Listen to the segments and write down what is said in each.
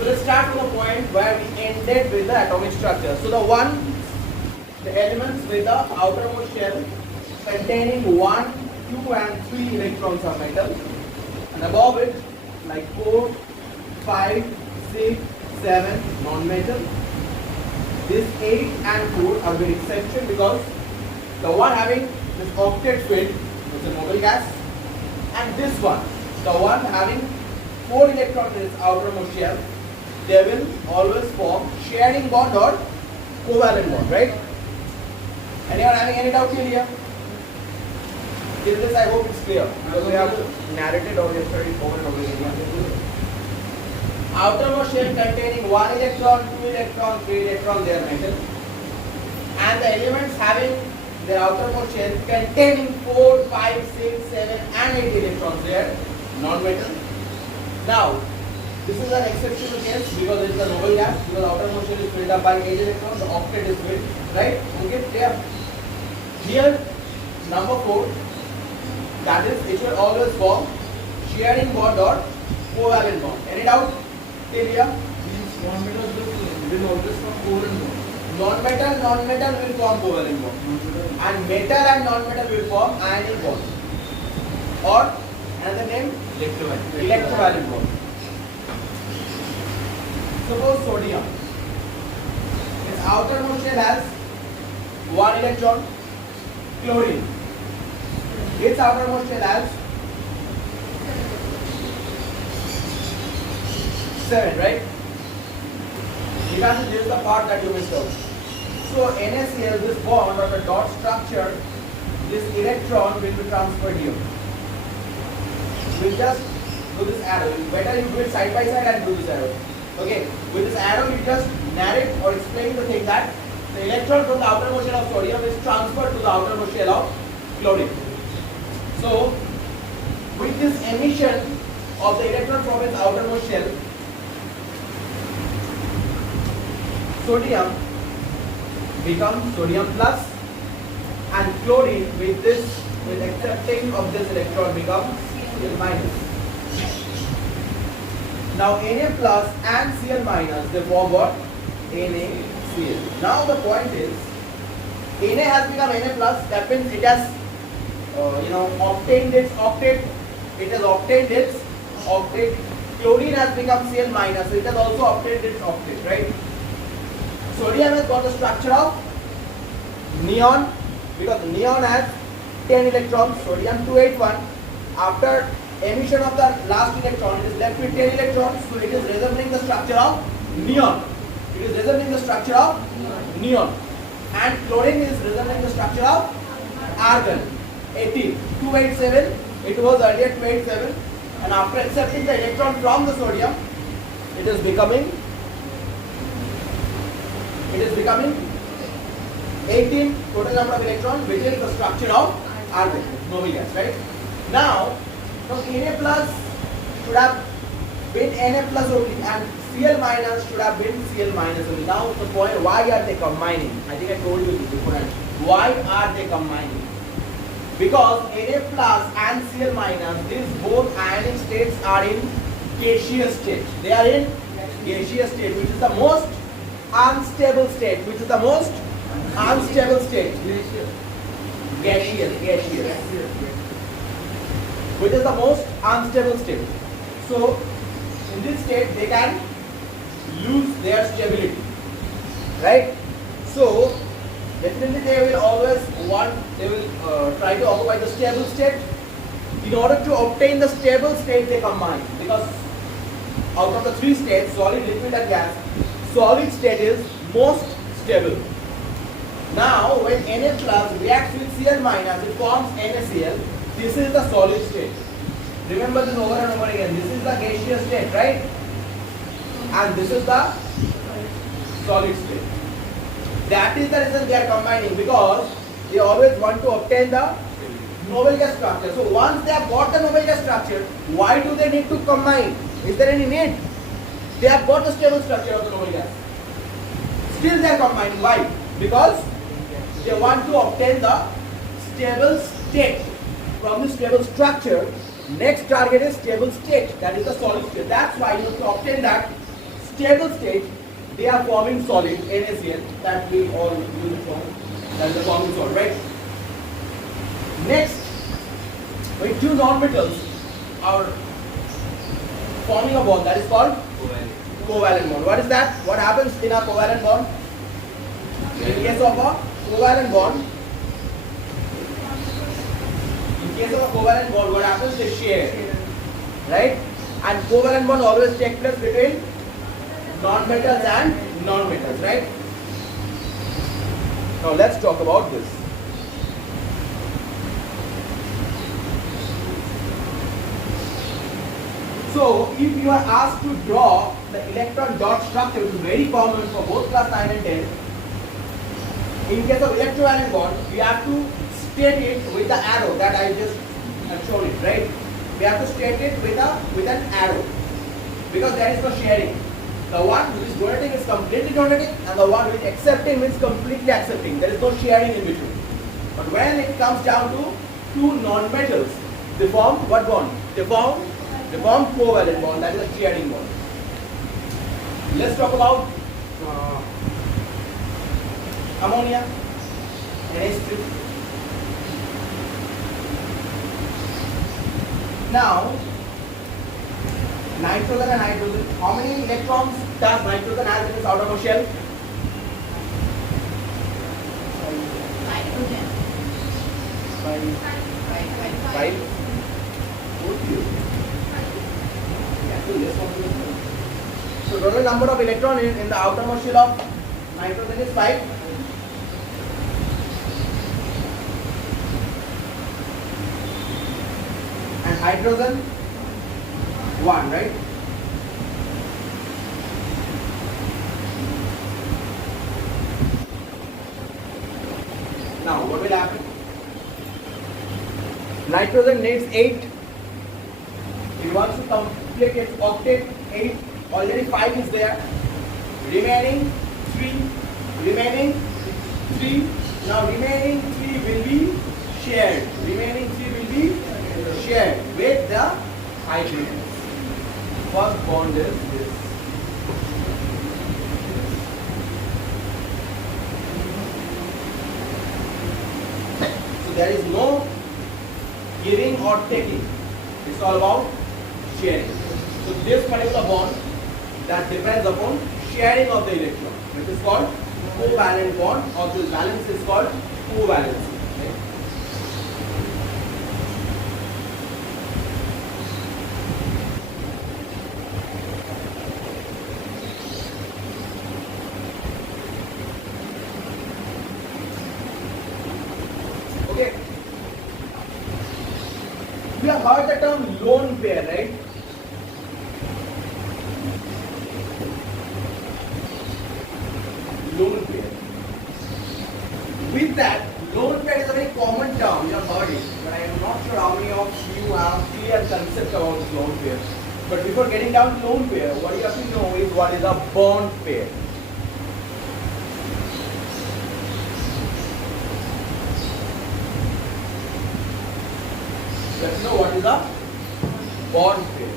So let's start from the point where we ended with the atomic structure. So the elements with the outermost shell containing 1, 2 and 3 electrons of metal, and above it like 4, 5, 6, 7 non-metal. This 8 and 4 are very exception because the one having this octet field is a noble gas, and this one, the one having 4 electrons in its outermost shell, they will always form sharing bond or covalent bond, right? Anyone having any doubt here? Till this I hope it's clear because we have narrated or we have studied over and over again. Outermost shell containing 1 electron, 2 electron, 3 electron, they are metal, and the elements having their outermost shell containing 4, 5, 6, 7 and 8 electrons, they are non-metal. Now this is an exceptional case because it is a noble gas, because outermost shell is filled up by 8 electrons, the octet is filled, right? Okay, clear? Here number 4, that is it will always form sharing bond or covalent bond. Any doubt till here? These non-metals will always form covalent bond. Non-metal will form covalent bond, and metal and non-metal will form ionic bond, or another name electrovalent bond. Suppose sodium, its outermost shell has 1 electron. Chlorine, its outermost shell has 7, right? Because this is the part that you missed out. So NaCl, this bond or the dot structure, this electron will be transferred here. We'll just do this arrow. Better you do it side by side and do this arrow. Okay, with this arrow you just narrate or explain the thing that the electron from the outermost shell of sodium is transferred to the outermost shell of chlorine. So with this emission of the electron from its outermost shell, sodium becomes sodium plus, and chlorine with accepting of this electron becomes Cl minus. Now Na plus and Cl minus, they form what? NaCl. Now the point is, Na has become Na plus, that means it has obtained its octet. It has obtained its octet. Chlorine has become Cl minus, it has also obtained its octet, right? Sodium has got the structure of neon, because neon has 10 electrons, sodium 281. After emission of the last electron, it is left with 10 electrons, so it is resembling the structure of neon. It is resembling the structure of neon. And chlorine is resembling the structure of argon. 18, 287, it was earlier 287, and after accepting the electron from the sodium, it is becoming 18 total number of electrons, which is the structure of argon, noble gas, right? Now Na plus should have been Na plus only, and Cl minus should have been Cl minus only. Now the point, why are they combining? I think I told you this before. Why are they combining? Because Na plus and Cl minus, these both ionic states are in gaseous state. They are in gaseous state, which is the most unstable state. Which is the most unstable state? Gaseous. Which is the most unstable state. So in this state they can lose their stability, right? So definitely they will always try to occupy the stable state. In order to obtain the stable state, they combine, because out of the 3 states, solid, liquid and gas, solid state is most stable. Now when Na plus reacts with Cl minus, it forms NaCl. This is the solid state. Remember this over and over again. This is the gaseous state, right? And this is the solid state. That is the reason they are combining, because they always want to obtain the noble gas structure. So once they have got the noble gas structure, why do they need to combine? Is there any need? They have got the stable structure of the noble gas. Still they are combining. Why? Because they want to obtain the stable state. From the stable structure, next target is stable state, that is the solid state. That's why you have to obtain that stable state, they are forming solid NaCl that we all use for. That's the forming solid, right? Next, when two nonmetals are forming a bond, that is called covalent bond. What is that? What happens in a covalent bond? In case of a covalent bond, what happens? They share, right? And covalent bond always take place between non-metals and non-metals, right? Now let's talk about this. So if you are asked to draw the electron dot structure, which is very common for both class 9 and 10, in case of electrovalent bond, we have to state it with the arrow that I just have shown it, right? We have to state it with an arrow, because there is no sharing. The one which is donating is completely donating, and the one which is accepting means completely accepting. There is no sharing in between. But when it comes down to two non-metals, they form what bond? They form covalent bond, that is a sharing bond. Let's talk about ammonia, NH3. Now, nitrogen and hydrogen. How many electrons does nitrogen has in its outermost shell? Nitrogen. Five. So total number of electrons in the outermost shell of nitrogen is 5. And hydrogen 1, right? Now what will happen? Nitrogen needs 8. It wants to complete its octet. 8. Already 5 is there. Remaining 3. Now remaining 3 will be shared. With the hydrogen. First bond is this. So there is no giving or taking. It's all about sharing. So this particular bond that depends upon sharing of the electron, which is called covalent bond, or this valence is called covalence. Okay? Okay. We have heard the term lone pair, right? Lone pair. With that, lone pair is a very common term. You have heard it, but I am not sure how many of you have clear concept about this lone pair. But before getting down to lone pair, what you have to know is what is a bond pair. Let's know what is a bond pair.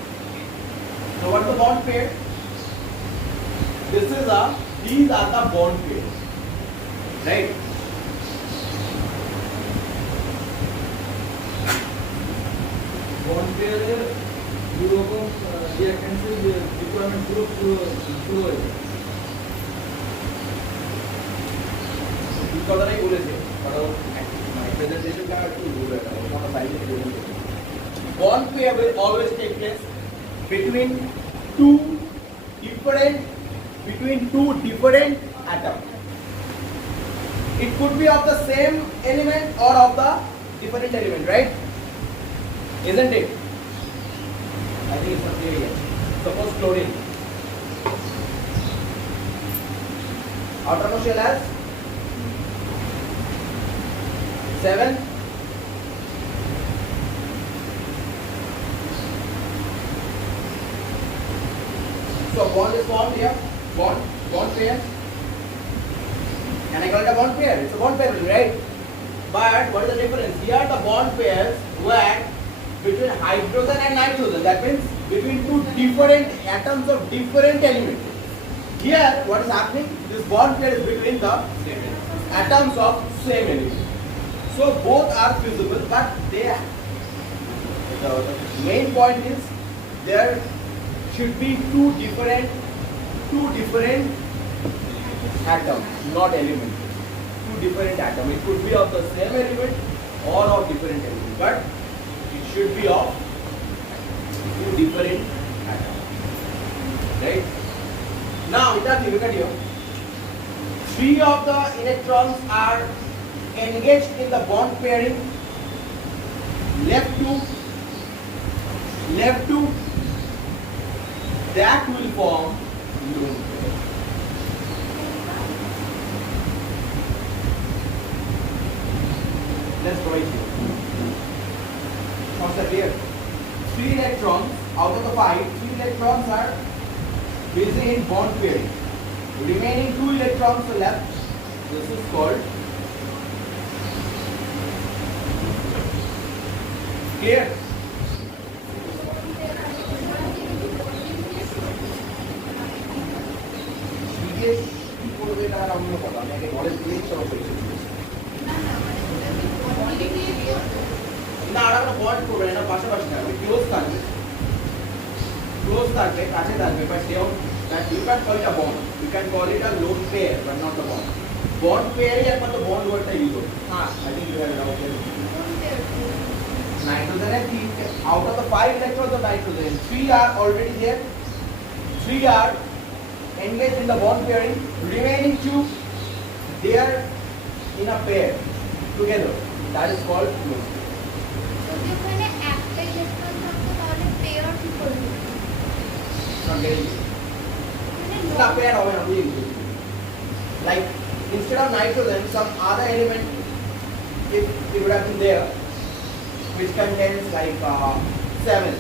So what is a bond pair? These are the bond pairs, right? Bond pair Europe reactance deployment group शुरू हो जाए কথা নাই বলেছে কারণ প্রেজেন্টেশন টা একটু দূরে আছে ওটা বাইরে presentation bond pair will always take place between two different atoms. It could be of the same element or of the different element, right? Isn't it? I think it's not clear yet. Suppose chlorine. Outermost shell has 7. So bond is formed here. Bond pair. Can I call it a bond pair? It's a bond pair, right? But what is the difference? Here the bond pairs work between hydrogen and nitrogen. That means between two different atoms of different elements. Here, what is happening? This bond pair is between the atoms of same element. So both are feasible, but the main point is there should be two different atoms, not elements. Two different atoms. It could be of the same element or of different element, but it should be of two different atoms. Right? Now, look at here. Three of the electrons are engaged in the bond pairing. Left two, that will form lone pair. Let's draw it here. Concept here. 3 electrons out of the 5, 3 electrons are busy in bond pairing. Remaining 2 electrons are left. This is called clear. কি করবে তার অন্য কথা আমি আগে নলেজ দিয়ে সব করেছি না আর আমরা বন্ড করবে না পাশাপাশি থাকবে ক্লোজ থাকবে কাছে থাকবে বাট সেও that you can call it a bond, you can call it a lone pair but not a bond. Bond pair ही एकमात्र bond word का use होता है. हाँ, I think you have it out there. Nitrogen है कि out of the 5 electrons of nitrogen, 3 are already there, 3 are engaged in the bond pairing, remaining 2 they are in a pair together. That is called lone. যদি ওখানে একটা ইলেকট্রন থাকতো তাহলে পেয়ার কি করবে? Not getting it. না pair হবে না বুঝে গেছি like instead of nitrogen some other element if it would have been there which contains like 7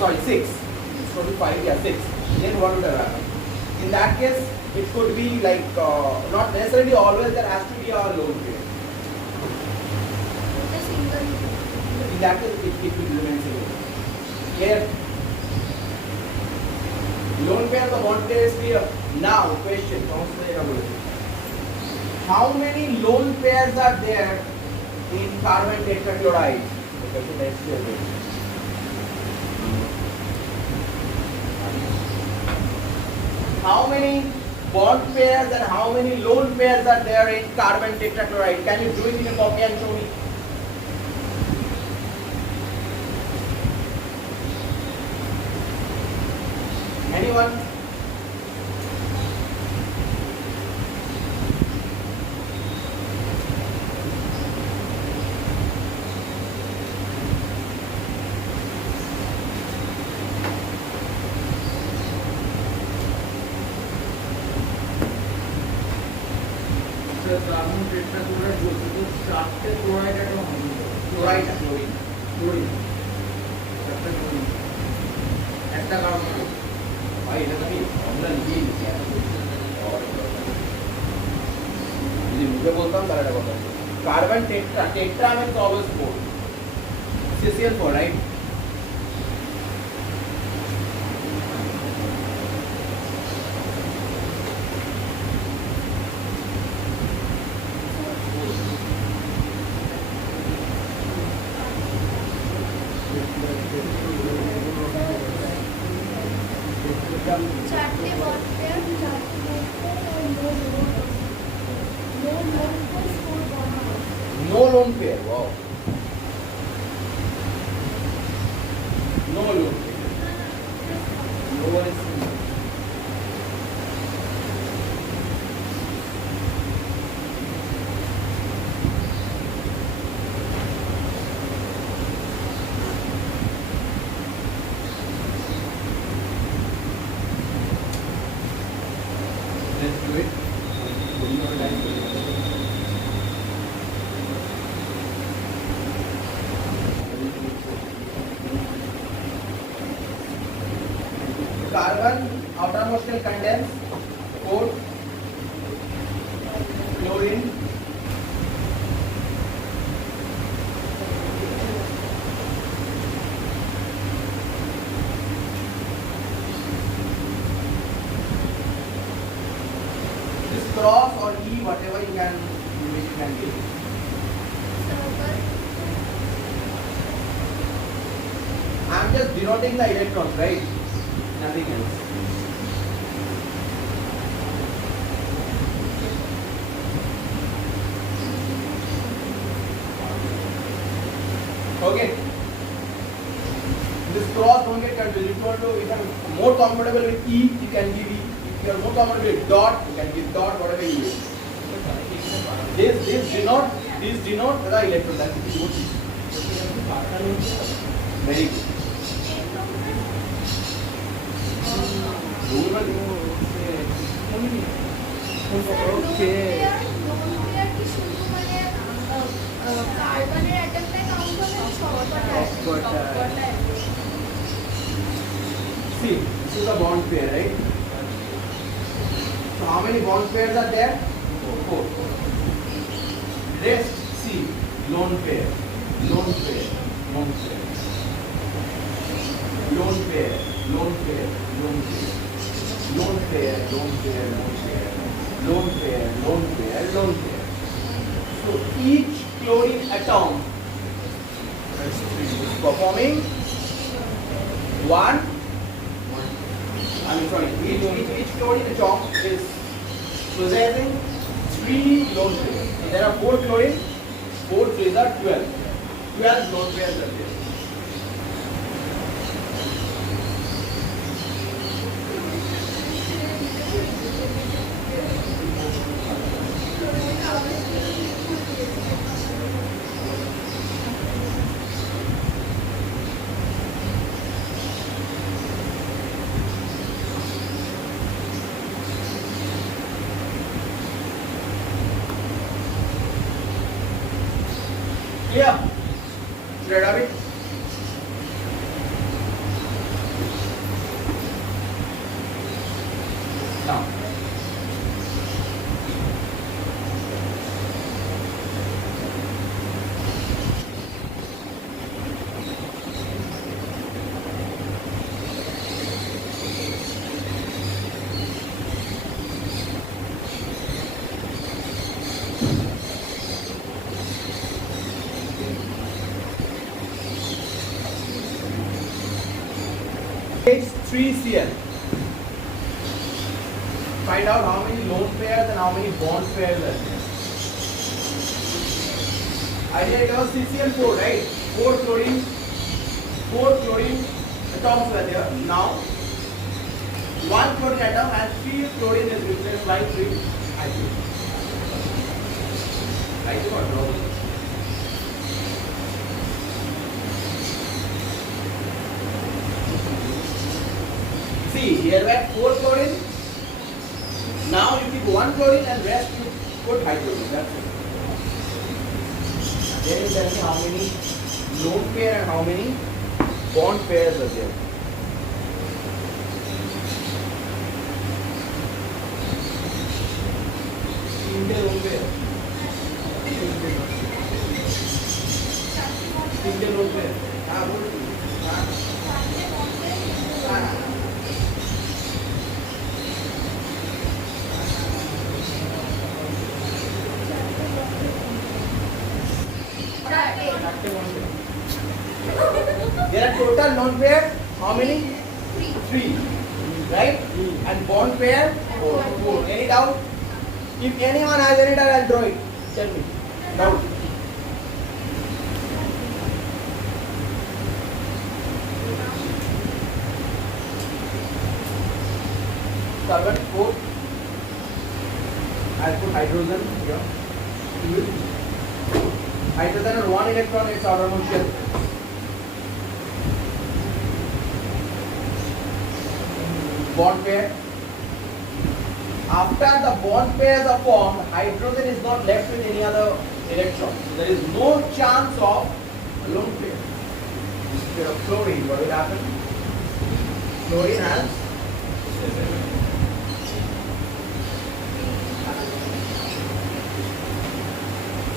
sorry 6 it's going to be 5 yeah 6 then what would have happened in that case it could be like not necessarily always there has to be a lone pair ওটা single in that case it will remain single here lone pair the bond pair is clear now question how many lone pairs are there in carbon tetrachloride the question is here how many bond pairs and how many lone pairs are there in carbon tetrachloride can you do it in a copy and show me anyone sir carbon tetrachloride बोलते तो 7 chloride atom होंगे chloride chlorine chlorine 7 क्लोरीन একটা কার্বন ভাই এটা তো আমি আমরা লিখেই দিচ্ছি যদি মুখে বলতাম তাহলে এটা কথা carbon tetra means always 4 CCl4 right চারটে বট পেয়ার চারটে বট পেয়ার আর no lone four bond no lone pair wow no lone pair no one is single. Let's do it. Carbon outermost shell contains 4 chlorine whatever you can give. Circle. I'm just denoting the electrons, right? Nothing else. Okay. This cross don't get confused. If you are more comfortable with E, you can give E. If you are more comfortable with dot, you can give dot, whatever you wish. This denote the electron. That is good. Very good. Okay. Lone pair की शुरू মানে কার্বনের অ্যাটমটা কাউন্ট করলে 6 See, this is a bond pair, right? So how many bond pairs are there? 4. Rest, see, lone pair, lone pair, lone pair, lone pair, lone pair, lone pair, lone pair, lone pair, lone pair, lone pair, lone pair, lone pair. So each chlorine atom is performing one. Each chlorine atom is possessing 3 lone pairs. So there are 4 chlorine, 4 3s are 12. 12 lone pairs are there. Clear? Read Ravi? Now, takes 3Cl. Find out how many lone pairs and how many bond pairs are there. Idea it was CCl4, right? 4 chlorine atoms were there. Now, 1 chlorine atom and 3 chlorine is replaced by 3 hydrogen. Hydrogen or hydrogen? See, here we have 4 chlorine. Now you keep 1 chlorine and rest you put hydrogen. That's it. Then you tell me how many lone pair and how many bond pairs are there. Single lone pair. Single lone pair. बोल. There are total lone pair, how many? 3. Right? And bond pair? 4. Any doubt? If anyone has any doubt, I'll draw it. Tell me. Doubt. Carbon 4. I'll put hydrogen here. Hydrogen on 1 electron, its outermost shell. Bond pair. After the bond pairs are formed, hydrogen is not left with any other electron. So there is no chance of a lone pair. Instead of chlorine, what will happen? Chlorine has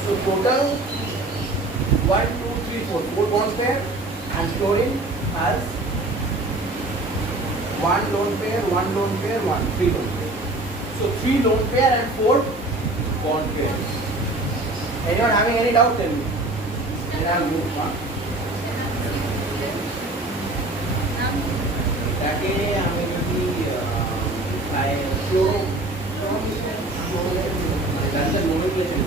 so total 1, 2, 3, 4. 4 bond pair and chlorine has 1 lone pair, 1 lone pair, 3 lone pair. So 3 lone pair and 4 bond pairs. Anyone having any doubt? Tell me. Then I'll move on. তাকে আমি যদি that's the nomenclature.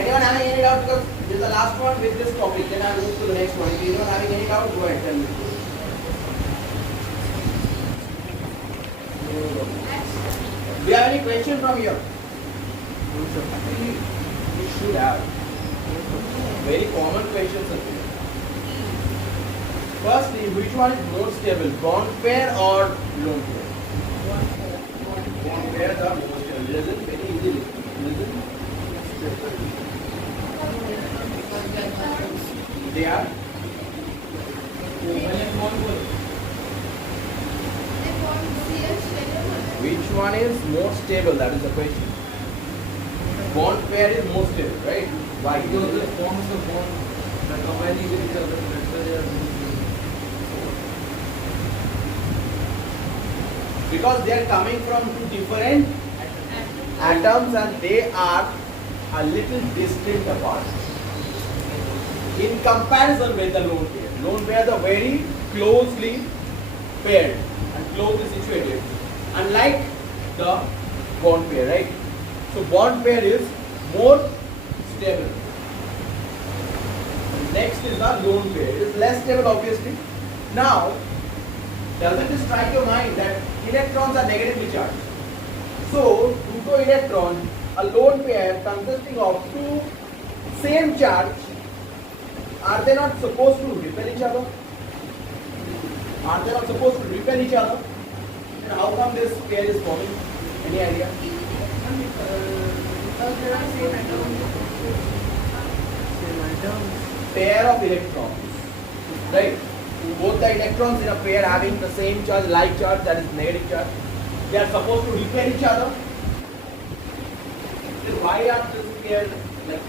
Anyone having any doubt? Because this is the last one with this topic. Then I'll move to the next one. If you don't having any doubt, go ahead, tell me. Do you have any question from here? Actually, you should have. Very common questions are there. Firstly, which one is more stable, bond pair or lone pair? Bond pairs are more stable. Listen very easily. Listen. They are. Which one is more stable? That is the question. Bond pair is more stable, right? Why? Because the forms of bond, the combining with each other, that's why they are Because they are coming from two different atoms and they are a little distant apart. In comparison with the lone pair. Lone pairs are very closely paired and closely situated. Unlike the bond pair, right? So bond pair is more stable. Next is the lone pair. It is less stable obviously. Now, doesn't it strike your mind that electrons are negatively charged? So, due to electron, a lone pair consisting of two same charge, are they not supposed to repel each other? Are they not supposed to repel each other? And how come this pair is forming? Any idea? Because there are same atoms. Pair of electrons, right? Both the electrons in a pair having the same charge, like charge, that is negative charge, they are supposed to repel each other. Then why are this pair,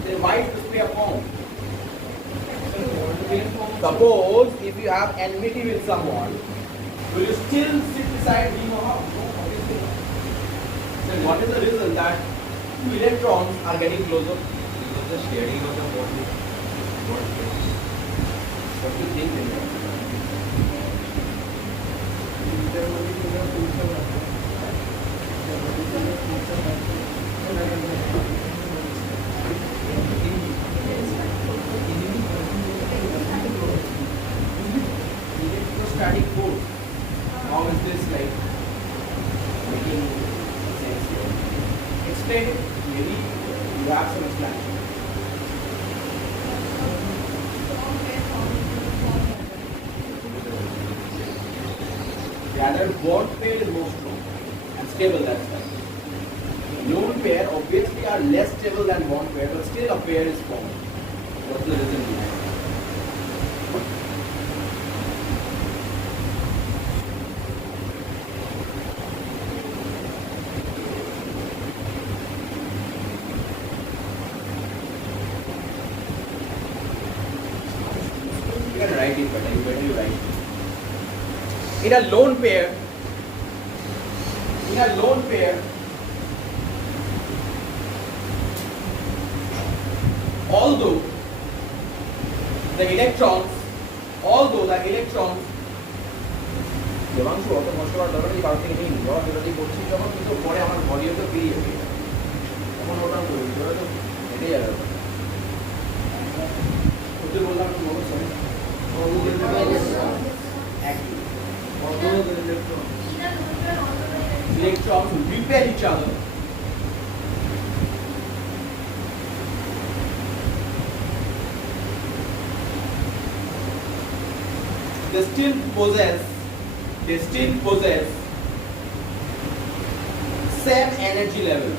then why is this pair formed? Suppose if you have enmity with someone, will you still sit beside him or not? No, obviously not. Then what is the reason that two electrons are getting closer? because the sharing of the bond is What do you think? Electrostatic force. How is this like making sense here? Explain it. Maybe you have some explanation. The other bond pair is more strong and stable, that's why. Lone pair obviously are less stable than bond pair, but still a pair is formed. What's the reason behind it? You can write it, but you better write it. In a lone pair, although the electrons, Debangshu অত কষ্ট করার দরকার এই কারণ থেকে নেই, যখন যেটাতেই করছি যখন কিন্তু পরে আমার বডিও তো বেরিয়ে যাবে, তখন ওটা করি ওটা তো হেঁটে যাবে। ওতে বললাম একটু বলো sorry electrons repel each other. They still possess same energy level.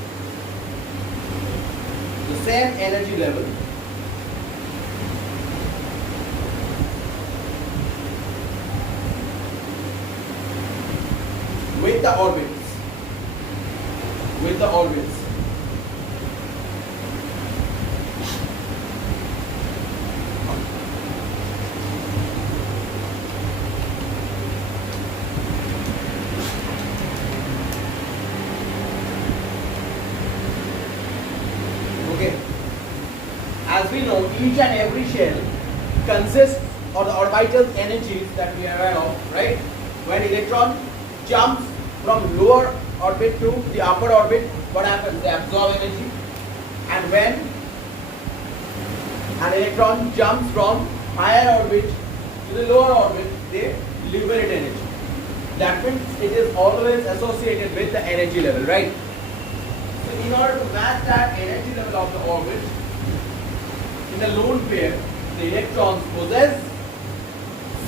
The same energy level with the orbits. know each and every shell consists of the orbital energies that we are aware of, right? When electron jumps from lower orbit to the upper orbit, what happens? They absorb energy. And when an electron jumps from higher orbit to the lower orbit, they liberate energy. That means it is always associated with the energy level, right? So in order to match that energy level of the orbit, in the lone pair, the electrons possess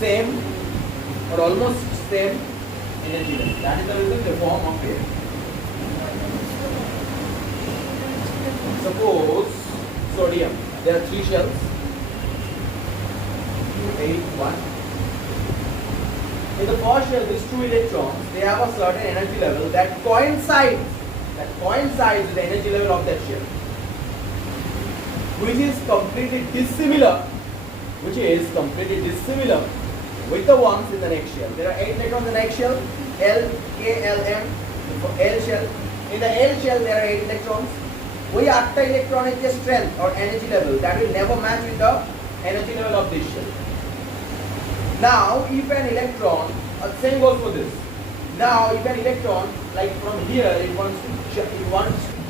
same or almost same energy level. That is the reason they form a pair. Suppose sodium, there are 3 shells, 2, 8, 1. In the first shell, these 2 electrons, they have a certain energy level that coincides with the energy level of that shell, which is completely dissimilar with the ones in the next shell. There are 8 electrons in the next shell, L, K, L, M, L shell. In the L shell, there are 8 electrons. वही 8 electron is the strength or energy level that will never match with the energy level of this shell. Now, if an electron, same goes for this. Now, if an electron, like from here, it wants to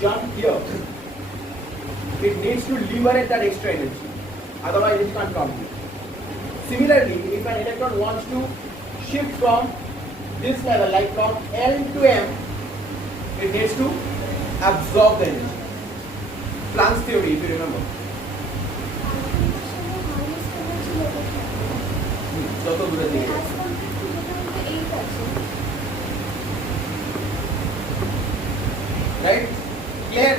jump here, it needs to liberate that extra energy. Otherwise, it can't come here. Similarly, if an electron wants to shift from this level, like from L to M, it needs to absorb the energy. Planck's theory, if you remember. যত দূরে দিকে right? Clear?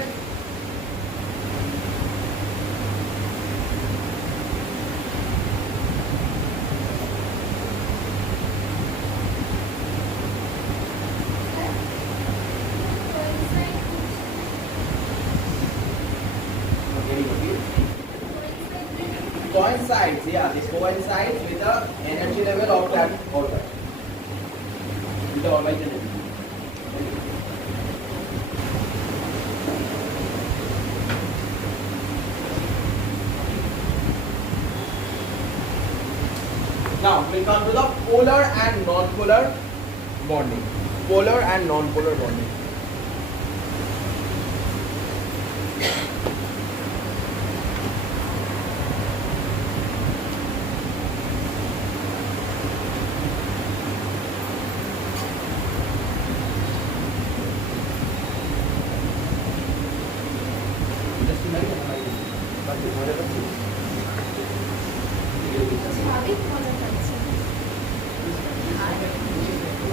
Coincides, yeah, this coincides with the energy level of that orbit. With the orbit energy. Now we come to the polar and non-polar bonding. Polar and non-polar bonding.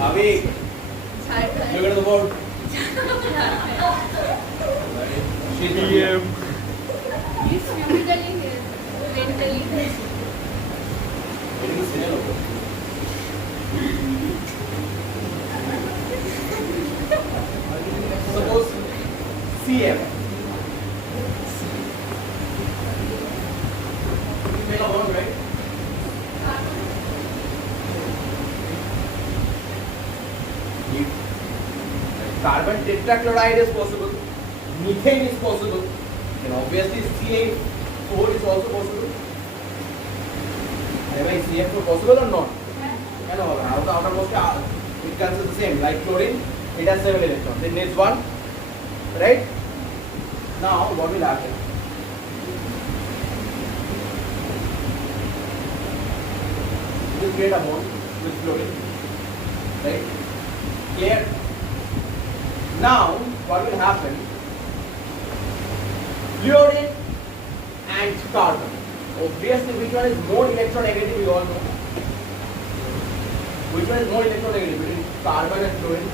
Avik, look at the board. He's physically here, mentally here. Suppose CF. You make a bond, right? Carbon tetrachloride is possible, methane is possible, and obviously CH4 is also possible. Is CH4 possible or not? You know, out the outermost it consists the same. Like chlorine, it has 7 electrons. It needs 1, right? Now, what will happen? It will create a bond with chlorine, right? Clear? Now, what will happen? Fluorine and carbon. Obviously, which one is more electronegative? We all know. Which one is more electronegative between carbon and fluorine?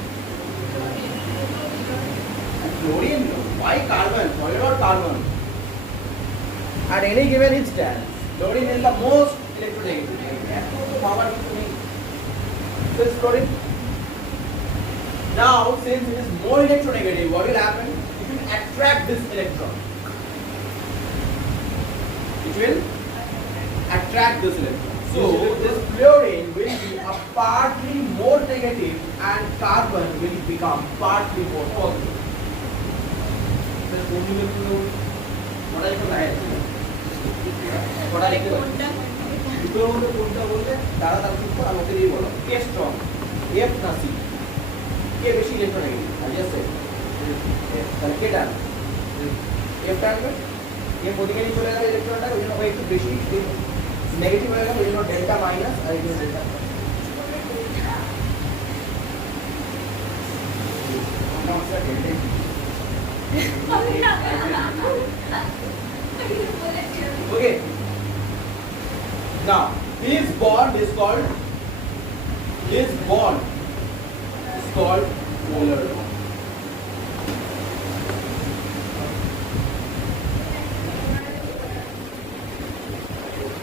And fluorine. Why carbon? Why not carbon? At any given instance, fluorine is the most electronegative. Power to me. So it's fluorine. Now, since it is more electronegative, what will happen? It will attract this electron. It will attract this electron. So, this fluorine will be a partly more negative and carbon will become partly more positive. What are you কটা লিখতে পারো? দুটোর মধ্যে কোনটা বললে তারা তার উপর আমাকে দিয়ে বলো কে স্ট্রং এফ না সি কে বেশি ইলেকট্রোনেগেটিভ আর জাস্ট তাহলে কে টান এফ টানবে এফ ওদিকে নিয়ে চলে গেলে ইলেকট্রনটা ওই জন্য ও একটু বেশি নেগেটিভ হয়ে গেল ওই জন্য ডেল্টা মাইনাস আর এই জন্য delta Okay. Now, this bond is called polar bond.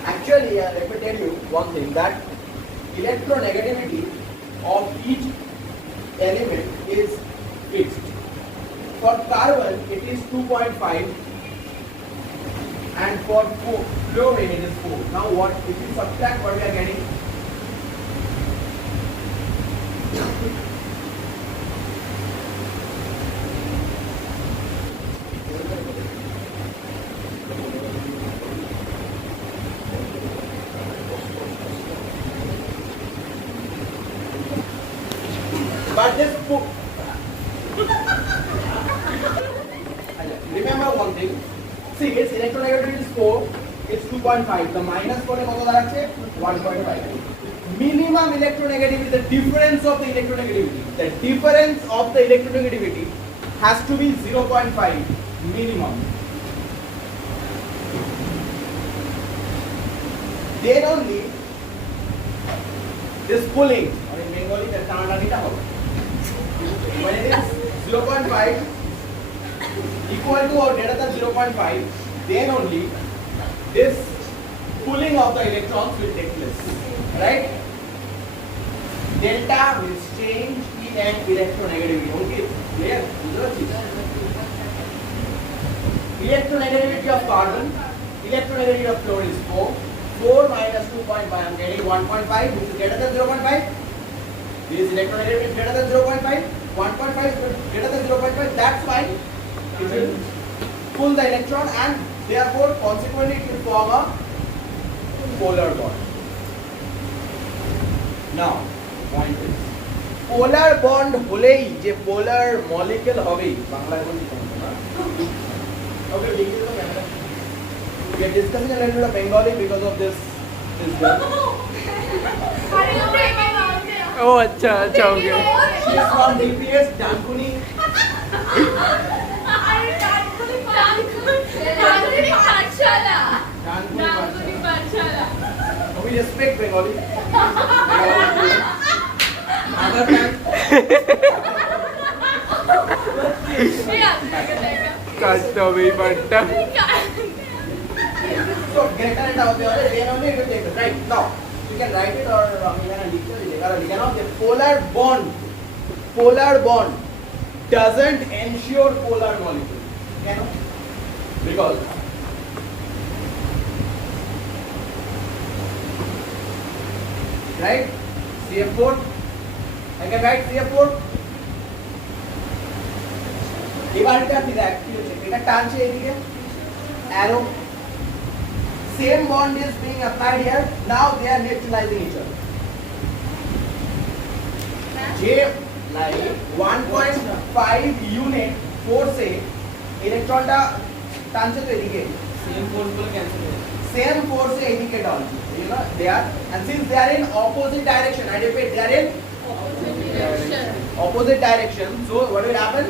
Actually, let me tell you one thing that electronegativity of each element is fixed. For carbon, it is 2.5. And for fluorine it is 4. Now what if you subtract what we are getting? But this remember one thing. See, its electronegativity is 4, it's 2.5. The minus 4 is 1.5. Minimum electronegativity, the difference of the electronegativity. The difference of the electronegativity has to be 0.5 minimum. Then only this pulling, or in Bengali, the Tanadita. When it is 0.5 equal to or greater than 0.5, then only this pulling of the electrons will take place, right? Delta will change in an electronegativity. Okay, clear? Electronegativity of carbon, electronegativity of fluorine is 4. 4 minus 2.5, I am getting 1.5, which is greater than 0.5. This electronegativity is greater than 0.5. 1.5 is greater than 0.5. That's why it will pull the electron and therefore consequently it will form a polar bond. Now, point is polar bond হলেই যে polar molecule হবেই বাংলায় বলছি না okay digital camera we are discussing a little bit of Bengali because of this girl Oh, अच्छा अच्छा हो गया she is from DPS Dankuni we respect Bengali other than काटता भी पड़ता so greater it out there then only it will take it right now you can write it or you can dictate the polar bond doesn't ensure polar molecule you know because right CF4 I can write CF4 এবার এটা কি দেখ কি হচ্ছে এটা টানছে এদিকে arrow same bond is being applied here now they are neutralizing each other যে like 1.5 unit force এ ইলেকট্রনটা টানছে তো এদিকে সেম ফোর্স গুলো ক্যান্সেল হয়ে যাবে same force এ এদিকে টানছে you know they are and since they are in opposite direction I repeat they are in opposite direction so what will happen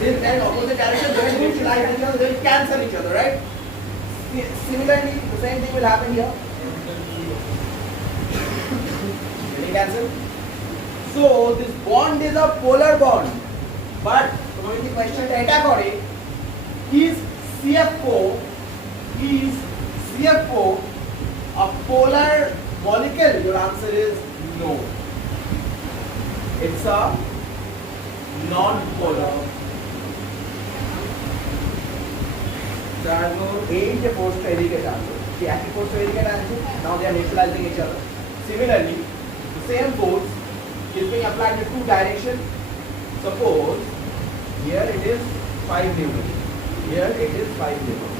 since they are in opposite direction they will neutralize each other they will cancel each other right similarly the same thing will happen here will it cancel so this bond is a polar bond but তোমাকে যদি কোশ্চেনটা এটা করে is CF4 a polar molecule your answer is no it's a non-polar তারপর এই যে ফোর্সটা এদিকে টানছে কি একই ফোর্স এদিকে টানছে now they are neutralizing each other similarly the same force is being applied in two directions suppose here it is 5 newton here it is 5 newton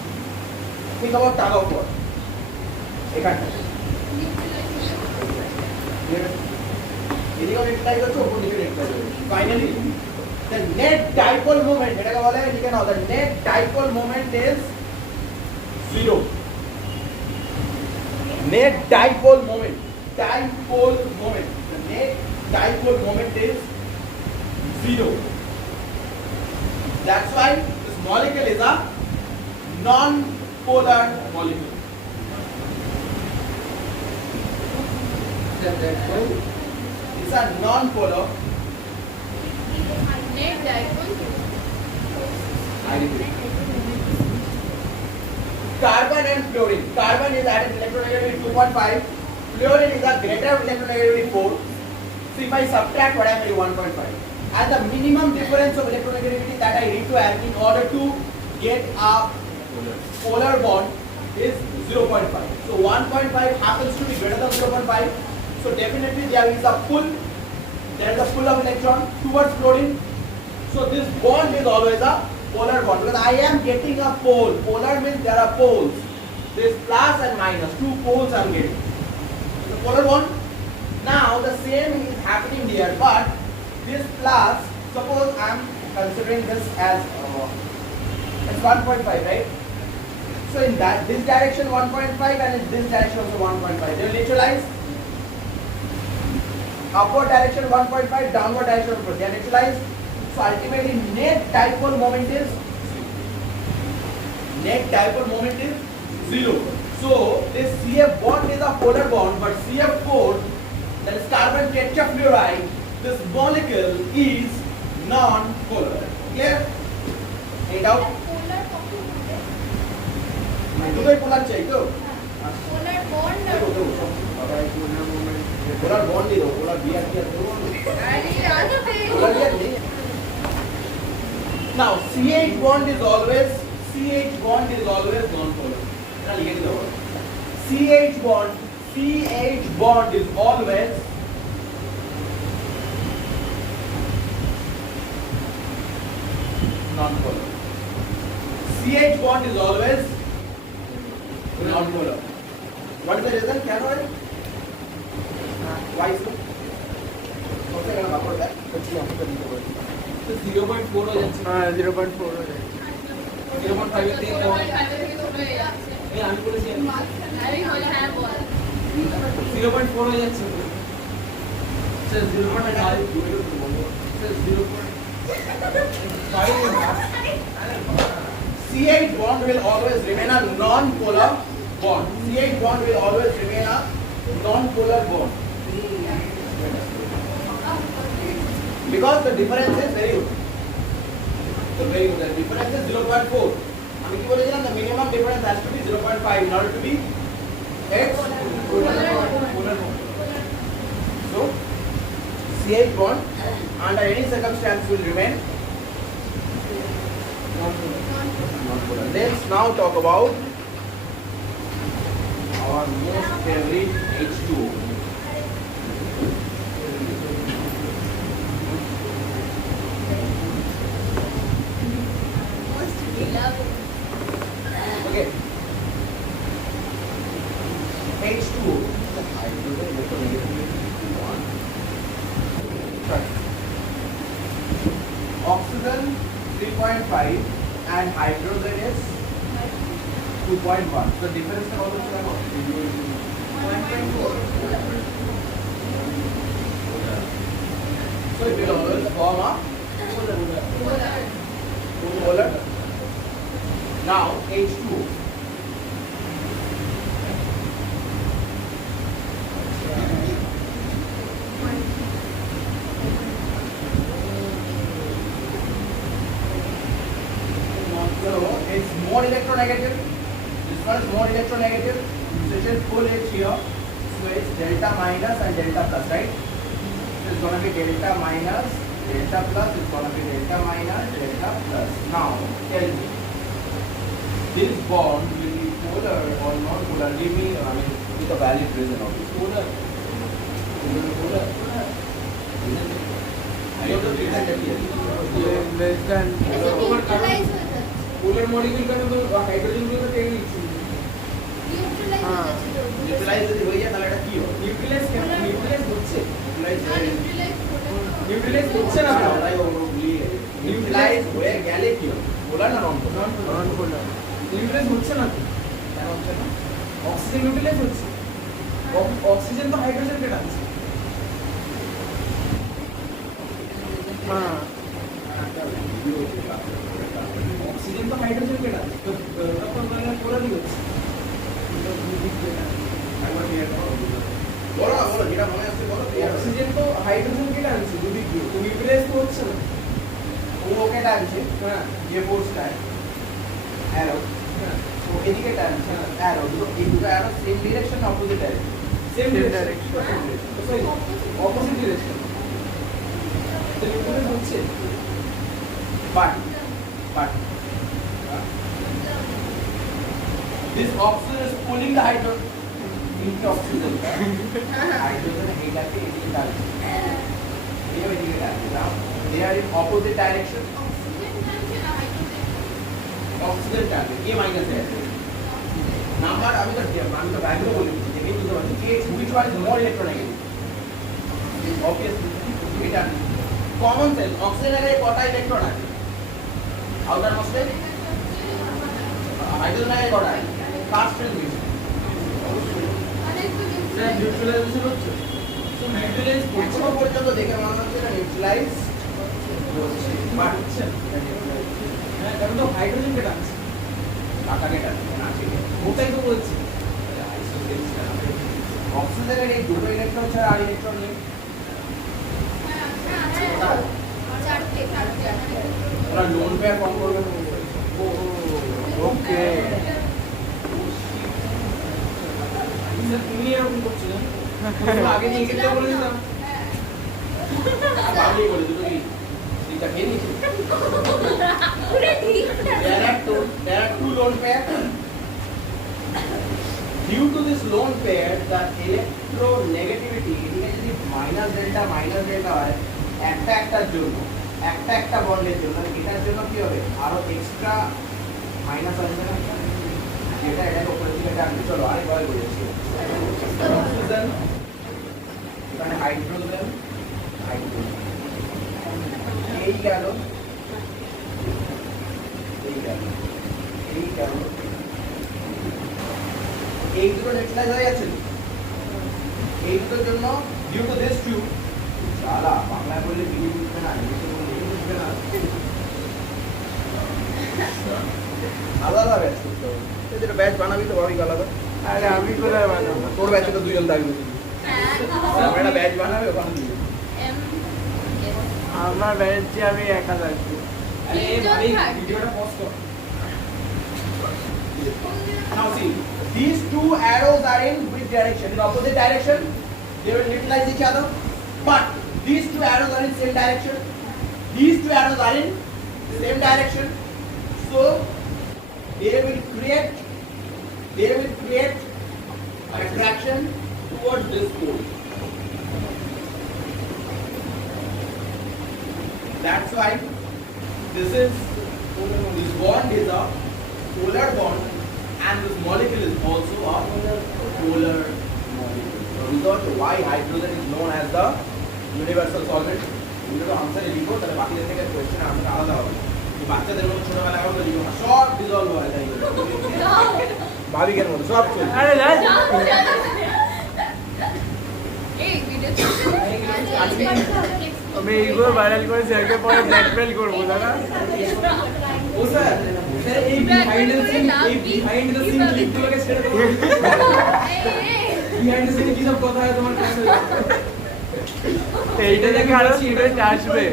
Think about tug of war. এখানটা এদিকে নিউট্রালাইজ হচ্ছে, ওপর দিকে নিউট্রালাইজ হচ্ছে। Finally, the net dipole moment, এটাকে বলে লিখে নাও, the net dipole moment is 0. Net dipole moment. The net dipole moment is 0. That's why this molecule is a non-polar molecule. It's a non-polar. Net dipole. Carbon and fluorine. Carbon is at electronegativity 2.5. Fluorine is a greater electronegativity 4. So if I subtract what I am getting 1.5. And the minimum difference of electronegativity that I require in order to get a polar bond is 0.5. So 1.5 happens to be greater than 0.5. So definitely there is a pull. There is a pull of electron towards fluorine. So this bond is always a polar bond because I am getting a pole. Polar means there are poles. This plus and minus, 2 poles I am getting. The polar bond. Now the same is happening here, but this plus, suppose I am considering this as 1.5, right? So in this direction 1.5 and in this direction also 1.5. They will neutralize. Upward direction 1.5, downward direction 1.5. They are neutralized. So ultimately net dipole moment is 0. So this CF bond is a polar bond, but CF4, that is carbon tetrafluoride, this molecule is non-polar. Clear? Any doubt? Polar কখন হবে? দুটোই পোলার চাই তো? Polar bond না? পোলার বন্ড দিও, পোলার বিয়ার কি আছে? আরে আসবে। পোলার বিয়ার নেই। Now CH bond is always non-polar. এটা লিখে দিতে হবে। CH bond is always non-polar. CH bond is always non-polar. What is the reason? Can I? Why is it? सबसे पहला बात होता है बच्ची हम कर लीजिए बोल। तो 0.4 हो যাচ্ছে हाँ 0.4 हो जाएगा 0.5 এর থেকে কম এই আমি বলেছি আরে হল হ্যাঁ বল। 0.4 হয়ে যাচ্ছে স্যার 0.5 স্যার 0.5 CH bond will always remain a non-polar bond. CH bond will always remain a non-polar bond. Because the difference is very good. The difference is 0.4. আমি কি বলেছিলাম the minimum difference has to be 0.5 in order to be X polar bond. So CH bond under any circumstance will remain non-polar. Let's now talk about our most favorite H2O. Okay. H2O. Oxygen 3.5 and hydrogen is 2.1. So difference is also 1.4. So it will always form a polar. Now H2O. So it's more electronegative. This one is more electronegative. So it is full H here. So it's delta minus and delta plus, right? So it's going to be delta minus, delta plus. It's going to be delta minus, delta plus. Now tell me, this bond will be polar or non-polar? Give me, with a valid reason of this. Polar. Polar. I have to present it here. less than neutralize হয়ে যাচ্ছে। পোলার মলিকিউল কেন তো হাইড্রোজেন গুলো তো টেনে নিচ্ছি হ্যাঁ। নিউট্রালাইজ যদি হয়ে যায় তাহলে এটা কি হবে? নিউট্রালাইজ কেন নিউট্রালাইজ হচ্ছে নিউট্রালাইজ হয়ে নিউট্রালাইজ হচ্ছে না কেন তাই ওগুলো ভুলিয়ে গেছে। নিউট্রালাইজ হয়ে গেলে কি হবে? পোলার না নন পোলার? নন পোলার। নিউট্রালাইজ হচ্ছে না তো কেন হচ্ছে না? অক্সিজেন নিউট্রালাইজ হচ্ছে অক্সিজেন তো হাইড্রোজেনকে টানছে হ্যাঁ। অক্সিজেন তো হাইড্রোজেনকে টানছে তো তখন মানে পোলারই হচ্ছে একবার clear করো। বলো না, বলো, যেটা মনে আসছে বলো, clear করো। অক্সিজেন তো হাইড্রোজেনকে টানছে দুদিক দিয়ে তো নিউট্রালাইজ তো হচ্ছে না ও ওকে টানছে, হ্যাঁ যে ফোর্সটায় অ্যারো, হ্যাঁ ও এদিকে টানছে অ্যারো, এই দুটো arrow same direction opposite direction. Same Same direction direction. Sorry opposite direction তো নিউট্রালাইজ হচ্ছে But this oxygen is pulling the hydrogen into oxygen. Hydrogen এটাকে এদিকে টানছে, এও এদিকে টানছে। Now they are in opposite direction. Oxygen টানবে, A minus A নাম্বার আমি তো ভ্যালু বলে দিচ্ছি, দেখে বুঝতে পারছি K which one is more electronegative. Obviously এটা কমন সেন্স, অক্সিজেনের গায়ে কটা ইলেকট্রন আছে? আউটার মোস্টে হাইড্রোজেন গায়ে কটা আছে? কার স্ট্রেংথ বেশি? স্যার নিউট্রালাইজেশন হচ্ছে তো নিউট্রালাইজ হচ্ছে এখনো পর্যন্ত দেখে মনে হচ্ছে না নিউট্রালাইজ হচ্ছে, বাট হচ্ছে হ্যাঁ কারণ তো হাইড্রোজেনকে টানছে কাটাকে টানছে না, ঠিক আছে। ওটাই তো বলছি অক্সিজেনের এই দুটো ইলেকট্রন ছাড়া আর ইলেকট্রন নেই। ওরা লোন পেয়ার কম করবে না। ওকে। স্যার তুমি এরকম করছো না তুমি আগে নিয়ে গেলে বলে দিতাম বাবলি বলে দুটো কি তিনটা খেয়ে নিয়েছে। There are two lone pairs. Due to this lone pair, the electronegativity এদিকে যদি মাইনাস ডেল্টা হয় একটার জন্য, একটা বন্ডের জন্য, এটার জন্য কি হবে? আরো এক্সট্রা মাইনাস আসবে না? এটাকে উপরের দিকে টানবে। চলো আরেকবার বলেছি, অক্সিজেন, এখানে হাইড্রোজেন, এই গেল, এই দুটো নিউট্রালাইজ হয়ে যাচ্ছে। এই দুটোর জন্য ডিউ টু দিস টু, শালা বাংলায় বললে বিড়ি বুঝবে না, ইংলিশে বললে এই বুঝবে না, আলাদা ব্যাচ করতে হবে। এদের ব্যাচ বানাবি তো ভাবি আলাদা। আরে আমি কোথায় বানাবো? তোর ব্যাচে তো দুজন থাকবে, আমরা একটা ব্যাচ বানাবে ওখানে দুজন। আমার ব্যাচে আমি একা থাকবো। আরে ভাই ভিডিওটা পজ কর Now see, these two arrows are in which direction? In opposite direction. They will neutralize each other. But these two arrows are in same direction. These two arrows are in same direction. So they will create attraction towards this pole. That's why this bond is a polar bond, and this molecule is also a polar molecule. So result why hydrogen is known as the universal solvent. তুমি তো আনসারে লিখো, তাহলে বাকিদের থেকে কোয়েশ্চেন আমাকে আলাদা হবে। এই বাচ্চাদের মতো ছোটবেলায় আমরা লিখো না, সব ডিজলভ হয় তাই ভাবিকের মতো সব চলবে। আরে না আমি এইগুলো ভাইরাল করে স্যারকে পরে ব্ল্যাকমেল করবো দাদা। ও স্যার স্যার এই বিহাইন্ড দ্য সিন ক্লিপগুলোকে ছেড়ে দাও বিহাইন্ড দ্য সিনে কি সব কথা হয় তোমার কাছে এইটা দেখে আরো স্টুডেন্ট আসবে,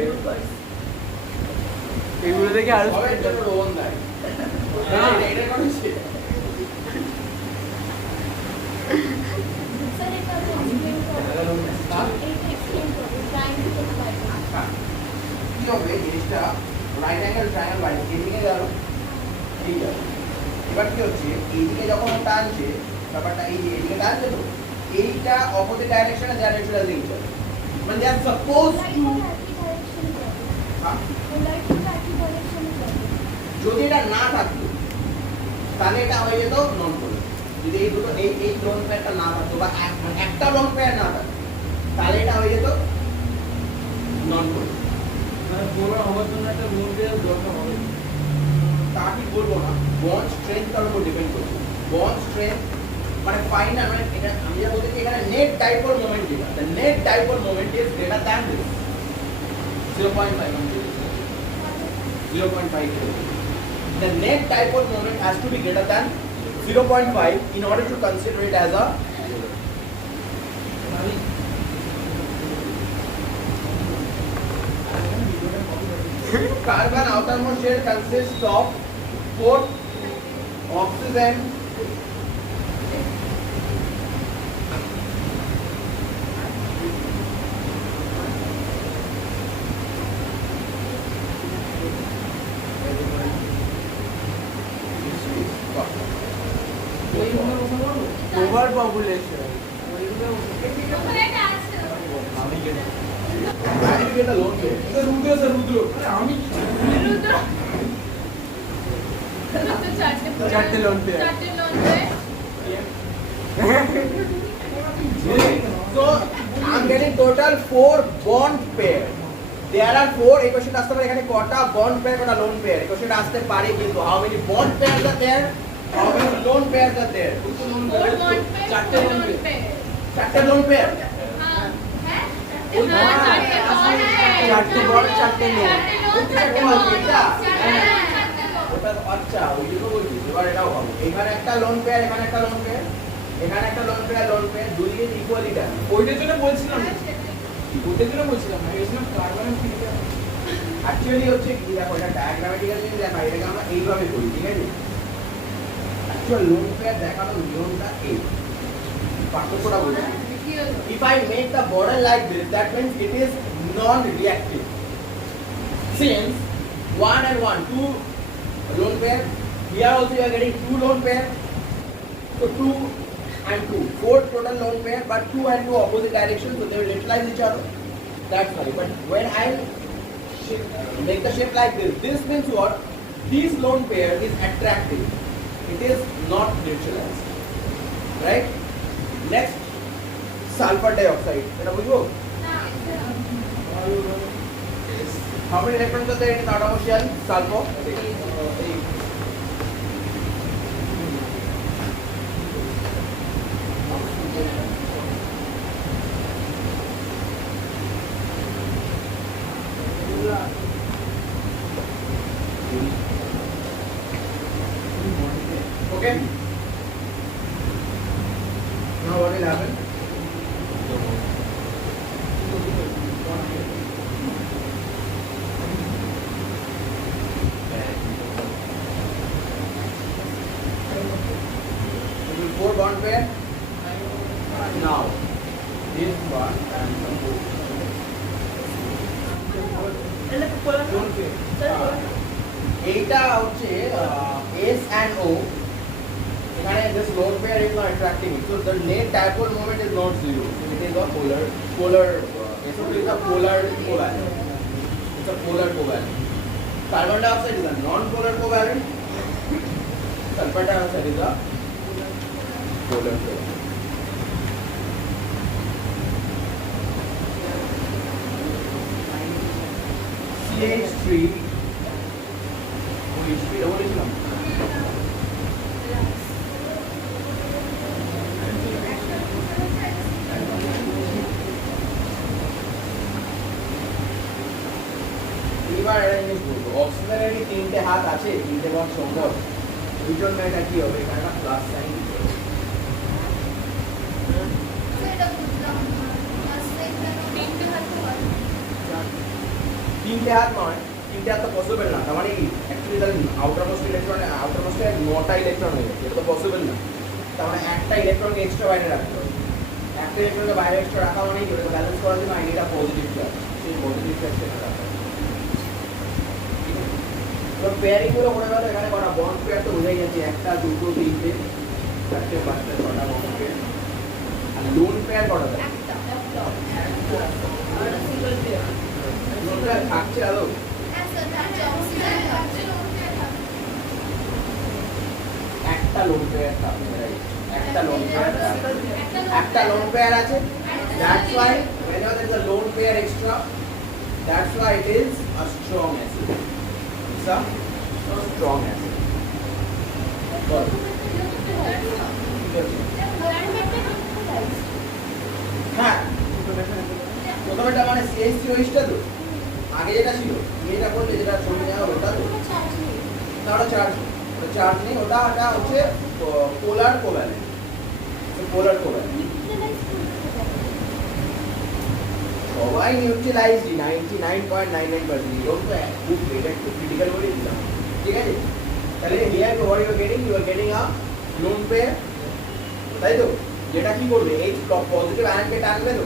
এগুলো দেখে আরো সবাই জন্য রোহন দেয়। না। এটা করেছে কি হবে জিনিসটা, রাইট অ্যাঙ্গেল ট্রায়াঙ্গেল বাইরে এদিকে গেল, এই গেল। এবার কি হচ্ছে, এইদিকে যখন ও টানছে, ব্যাপারটা এই যে এদিকে টানছে তো, এইটা অপোজিট ডাইরেকশনে যা ন্যাচুরালি চলে, মানে যা সাপোজ টু, যদি এটা না থাকতো তাহলে এটা হয়ে যেত নন পোলার। যদি এই দুটো এই লোন পেয়ারটা না থাকতো বা একটা লোন পেয়ার না থাকতো তাহলে এটা হয়ে যেত নন পোলার। মানে পোলার হওয়ার জন্য একটা লোন দেওয়ার দরকার হবে। তা আমি বলবো না, বন্ড স্ট্রেংথ তার উপর ডিপেন্ড করছে। বন্ড স্ট্রেংথ মানে ফাইনাল, মানে এটা আমি যা বলতে চাই এখানে নেট ডাইপোল মোমেন্ট যেটা, the net dipole moment is greater than this 0.5 0.5 the net dipole moment has to be greater than 0.5 in order to consider it as a carbon outermost shell consists of 4 oxygen, ওইগুলোর কথা বলো। Over population. ওইগুলোর ওখানে একটা আছে। আমি get a loan here. Rudra sir Rudra. আরে আমি রুদ্র। রুদ্র চারটে loan pair। চারটে loan pair। So I'm getting total 4 bond pair. There are 4. এই কোশ্চেনটা আসতে পারে এখানে কটা bond pair কটা loan pair। এই কোশ্চেনটা আসতে পারে কিন্তু how many bond pairs are there? How many loan pairs are there? Four bond pair, চারটে four loan loan pair। pair। চারটে loan pair। हाँ, है? ওই हाँ, bond चारटे bond है। চারটে bond, চারটে loan। चारटे loan, চারটে चारटे bond, bond। এটা? चारटे loan। ওটা আচ্ছা ওই জন্য বলছি। এবার এটাও হবে। এখানে একটা লোন পেয়ার, এখানে একটা লোন পেয়ার, এখানে একটা লোন পেয়ার, দুদিকে ইকুয়ালি টার্ম। ওইটার জন্য বলছিলাম। ওইটার জন্য বলছিলাম না। এসব কার্বনের ফিল্টার। অ্যাকচুয়ালি হচ্ছে কি দেখো এটা ডায়াগ্রামেটিক্যালি যদি দেখা এটাকে আমরা এইভাবে করি, ঠিক আছে? অ্যাকচুয়াল লোন পেয়ার দেখানো নিয়মটা এই পার্থক্যটা বলি। If I make the border like this, that means it is non-reactive. Since 1 and 1, 2 lone pair, here also you are getting 2 lone pair, so 2 and 2, 4 total lone pair, but 2 and 2 opposite directions, so they will neutralize each other. That's why. But when I make the shape like this means what? This lone pair is attractive. It is not neutralized. Right? Next, sulfur dioxide. Eta bujhbo? How many electrons are there in the outermost shell? Sulfur. Okay. Now what will happen? Four bond pair. Now this one and এইটা হচ্ছে S and O. এখানে this lone pair is not attracting it, so the net dipole moment is not zero. It is a polar. SO2 is a polar covalent. It's a polar covalent. Carbon dioxide is a non-polar covalent. Sulfur dioxide is a polar covalent. CH3 OH3 double Islam. এবার একটা জিনিস বলবো, অক্সিজেনের কি তিনটে হাত আছে, তিনটে বন্ধ সম্ভব? এই জন্য এটা কি হবে, এখানে একটা প্লাস সাইন দিতে হবে। সেটা বুঝলাম না। আসলে এখানে তিনটে হাত হয়। তিনটে হাত নয়, তিনটে হাত তো পসিবল না। তার মানে কি অ্যাকচুয়ালি তাহলে আউটারমোস্ট এ 9টা ইলেকট্রন হয়ে গেছে, এটা তো পসিবল না। তার মানে একটা ইলেকট্রনকে এক্সট্রা বাইরে রাখতে হবে। একটা ইলেকট্রনকে বাইরে এক্সট্রা রাখা মানে কি, ওটা ব্যালেন্স করার জন্য আইডিটা পজিটিভ চার্জ, সেই পজিটিভ চার্জ সেখানে রাখা। তো পেয়ারিং গুলো করে গেল, এখানে কটা বন্ড পেয়ার তো বোঝাই যাচ্ছে, একটা দুটো তিনটে চারটে পাঁচটা ছটা বন্ড পেয়ার। আর লোন পেয়ার কটা দেয়? একটা। আর সিঙ্গেল পেয়ার। লোন পেয়ার থাকছে আদৌ? আচ্ছা, তাহলে অক্সিজেন থাকছে, loan pair থাকছে। একটা লোন পেয়ার থাকছে, রাইট? একটা লোন পেয়ার একটা লোন পেয়ার আছে that's why whenever there is a lone pair extra that's why it is a strong acid it's a strong acid বলো। হ্যাঁ প্রথমেটা মানে CH3 ওইটা তো আগে যেটা ছিল এটা করলে যেটা চলে যাওয়া ওটা তো না ওটা চার্জ নেই ওটা হচ্ছে পোলার কোভ্যালেন্ট পোলার কোভ্যালেন্ট সবাই নিউট্রালাইজড 99.99% এরকম তো খুব এটা একটু ক্রিটিক্যাল বলে দিলাম ঠিক আছে তাহলে here what you are getting a loan pair তাই তো যেটা কি করবে এই পজিটিভ আয়নকে টানবে তো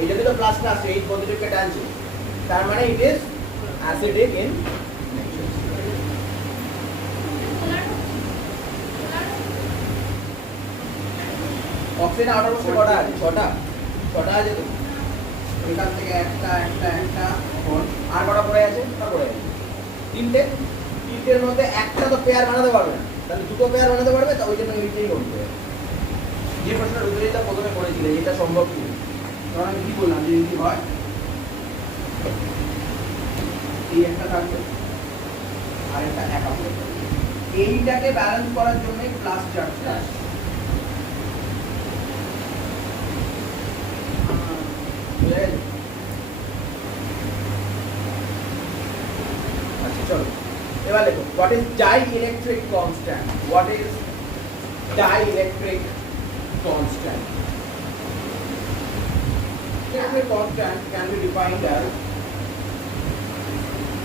এই যদি তো প্লাস প্লাস এই পজিটিভকে টানছে তার মানে it is acidic in oxygen outer most কটা আছে ছটা আছে তো এখান থেকে একটা এখন আর কটা পড়ে আছে তিনটের মধ্যে একটা তো পেয়ার বানাতে পারবে না তাহলে দুটো পেয়ার বানাতে পারবে তো ওই জন্য এইটাই করবে যে প্রশ্নটা রুদ্রিতা প্রথমে করেছিলে এটা সম্ভব কি কারণ আমি কি বললাম যে যদি হয় এই একটা থাকবে আর একটা একা পড়বে এইটাকে ব্যালেন্স করার জন্য প্লাস চার্জটা अच्छा चलो এবার দেখো what is dielectric constant what is dielectric constant dielectric constant can be defined as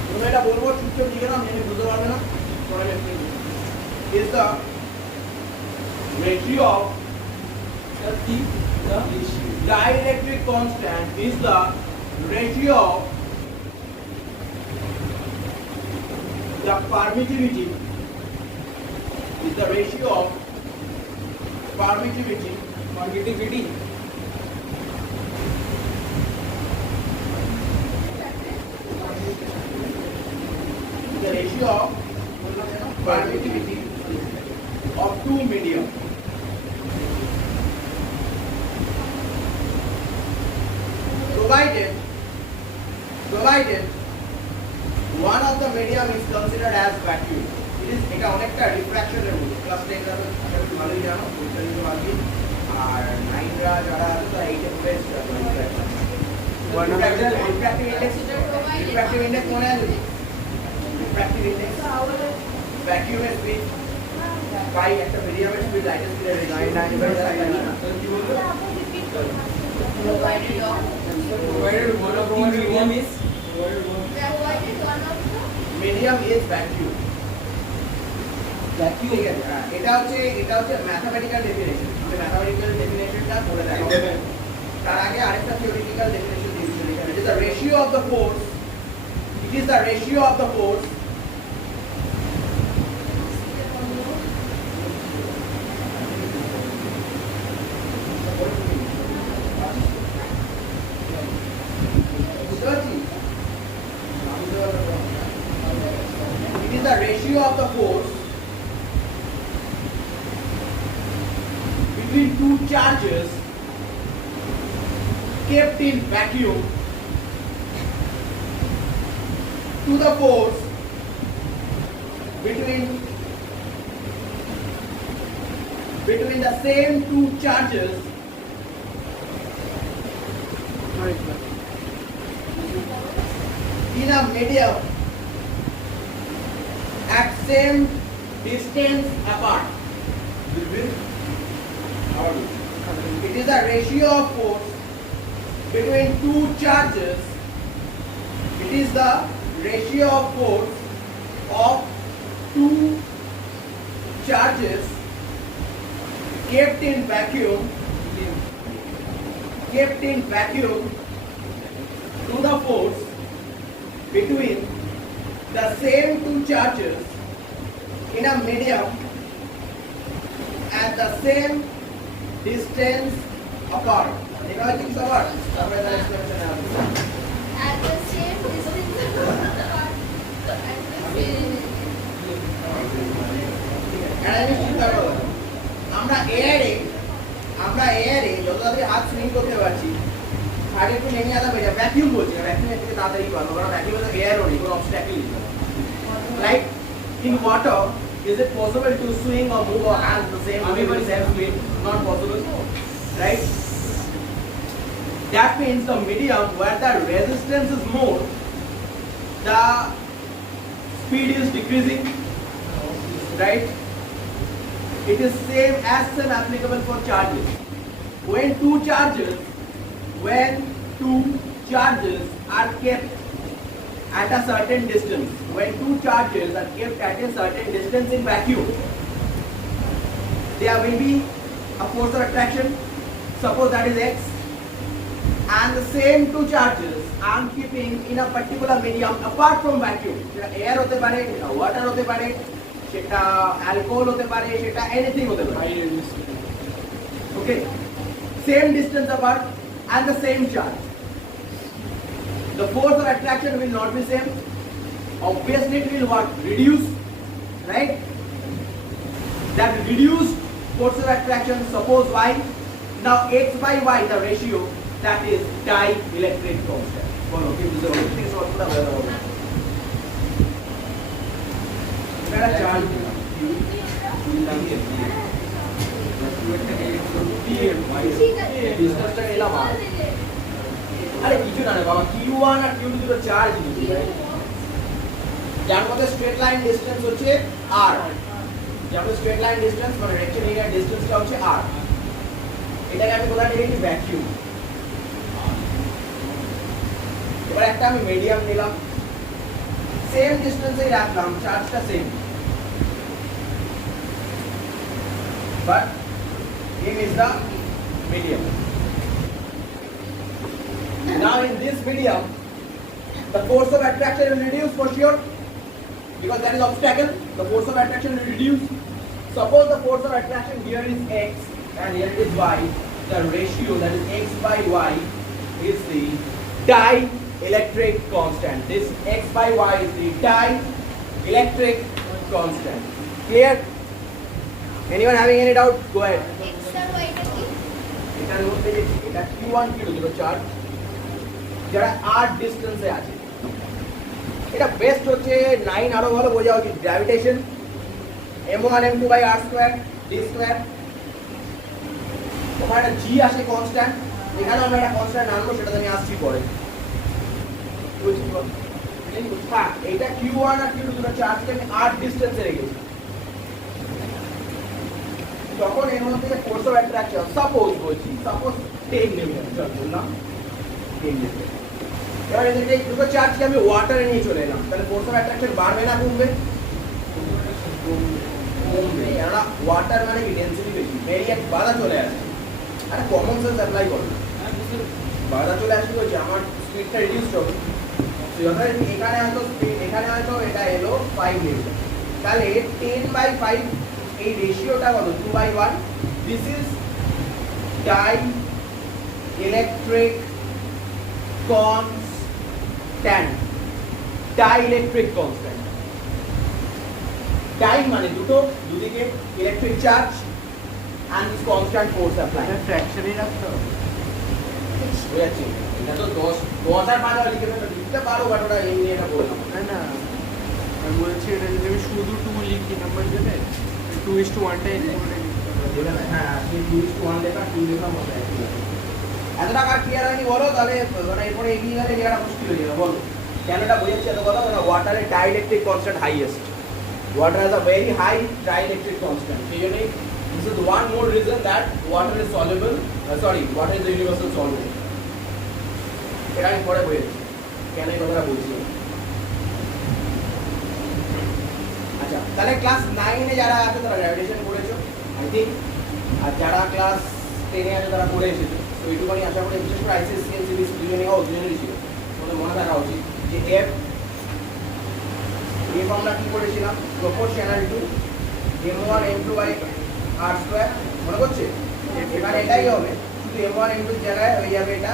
তুমি এটা বলবো চুপচাপ লিখে নাও আমি বুঝতে পারবে না পরে আমি is the ratio of the dielectric constant is the ratio of the permittivity is the ratio of permittivity the ratio of permittivity of two medium provided one of the medium is considered as vacuum it is এটা অনেকটা রিফ্র্যাকশনের মতো ক্লাস 10 রা তো একটু ভালোই জানো ওইটা নিয়ে ভাবি আর 9 রা যারা আছে তো 8 এর বেস রিফ্র্যাক্টিভ ইন্ডেক্স মনে আছে রিফ্র্যাক্টিভ ইন্ডেক্স ভ্যাকুয়ামের স্পিড বাই একটা মিডিয়ামের স্পিড লাইটের স্পিডের কি বলবো provided one of the medium is medium is vacuum ঠিক আছে এটা হচ্ছে ম্যাথমেটিক্যাল ডেফিনেশন আমি ম্যাথমেটিক্যাল ডেফিনেশনটা বলে দেখাবো তার আগে আরেকটা থিওরিটিক্যাল ডেফিনেশন দিয়েছি এখানে it is the ratio of the force it is the ratio of the force between two charges kept in vacuum to the force between the same two charges in a medium at same distance apart. It is the ratio of force between two charges. It is the ratio of force of two charges kept in vacuum to the force between the same two charges in a medium at the same distance apart. You know, I think so what? at the same distance apart. And I will আমরা এয়ারে আমরা এয়ারে যত তাড়াতাড়ি হাত সুইং করতে পারছি আর একটু নেমে আদা হয়ে যায় ভ্যাকিউম বলছি ভ্যাকিউমের থেকে তাড়াতাড়ি পারবো কারণ ভ্যাকিউমে এয়ারও নেই কোনো অবস্ট্যাকেল নেই like in water is it possible to swing or move our hands the same way with the same speed not possible right that means the medium where the resistance is more the speed is decreasing right it is same applicable for charges when two charges are kept at a certain distance when two charges are kept at a certain distance in vacuum there will be a force of attraction suppose that is x and the same two charges I am keeping in a particular medium apart from vacuum সেটা air হতে পারে সেটা water হতে পারে সেটা alcohol হতে পারে সেটা anything হতে পারে okay same distance apart and the same charge the force of attraction will not be same obviously it will what reduce right that reduced force of attraction suppose y now x by y the ratio that is dielectric constant বলো কি বুঝতে পারছো ঠিক সবটা বলে দাও এটা চার্জ ডিসটেন্সটা নিলাম আরে কিছু না রে বাবা q1 আর q2 দুটো চার্জ নিচ্ছি যার মধ্যে স্ট্রেট লাইন ডিসটেন্স হচ্ছে r যার মধ্যে স্ট্রেট লাইন ডিসটেন্স মানে রেক্টেঙ্গুলার ডিসটেন্সটা হচ্ছে r এটাকে আমি কোথায় লিখেছি ভ্যাকিউম এবার একটা আমি মিডিয়াম নিলাম সেম ডিসটেন্সেই রাখলাম চার্জটা same but m is the medium now in this medium the force of attraction will reduce for sure because there is obstacle the force of attraction will reduce suppose the force of attraction here is x and here is y the ratio that is x by y is the dielectric constant this x by y is the dielectric constant clear anyone having any doubt go ahead x আর y টা কি এটার মধ্যে যে এটা q1 q2 দুটো চার্জ যারা r ডিসটেন্সে আছে এটা বেস্ট হচ্ছে 9 আরো ভালো বোঝা উচিত gravitation m1 m2 by r square d square ওখানে একটা g আসে কনস্ট্যান্ট এখানে আমরা একটা কনস্ট্যান্ট আনবো সেটা আমি আসছি পরে বুঝছি তো হ্যাঁ এটা q1 আর q2 দুটো চার্জকে আমি r ডিসটেন্সে রেখেছি তখন এর মধ্যে যে ফোর্স অফ অ্যাট্রাকশন সাপোজ বলছি সাপোজ 10 নিউটন চল বললাম 10 নিউটন এবার এই যে দুটো চার্জকে আমি ওয়াটারে নিয়ে চলে এলাম তাহলে ফোর্স অফ অ্যাট্রাকশন বাড়বে না কমবে কমবে কারণ ওয়াটার মানে কি ডেনসিটি বেশি এরিয়া বাধা চলে আসে আরে কমন সেন্স অ্যাপ্লাই করো বাধা চলে আসবে বলছি আমার স্পিডটা রিডিউস হবে এখানে হয়তো এটা এলো 5 নিউটন তাহলে 10 বাই 5 এই রেশিওটা কত 2 বাই 1 this is dielectric constant dielectric constant die মানে দুদিকে electric charge and this constant force apply এটা ফ্র্যাকশনই রাখতে হবে বুঝাচ্ছি এটা তো 10 আর 5 লিখে লিখতে পারো বাট ওটা এমনি এটা বললাম না না আমি বলছি এটা যদি আমি শুধু 2 লিখি নাম্বার দেবে 2:1টাই দেবে না হ্যাঁ আপনি 2:1 লেখা 2 লেখা মতো এতটা কার ক্লিয়ার হয়নি বলো তাহলে মানে এরপরে এগিয়ে গেলে যেটা মুশকিল হয়ে যাবে বলো কেন এটা বোঝাচ্ছি এত কথা মানে ওয়াটারের dielectric constant highest water has a very high dielectric constant সেই জন্যই this is one more reason that water is soluble water is the universal solvent এটা আমি পরে বলেছি কেন এই কথাটা বলছি আচ্ছা তাহলে ক্লাস 9 এ যারা আছে তারা গ্র্যাভিটেশন করেছো আই থিংক আর যারা ক্লাস 10 এ আছে তারা পড়ে এসেছে তো এইটুকুনি আশা করি বিশেষ করে আইসিএসসি এনসিবিএসসি দুজনেরই ছিল তোমাদের মনে রাখা উচিত যে এফ আমরা কি করেছিলাম proportional to m1 m2 by r square মনে করছে এখানে এটাই হবে শুধু m1 m2 এর জায়গায় হয়ে যাবে এটা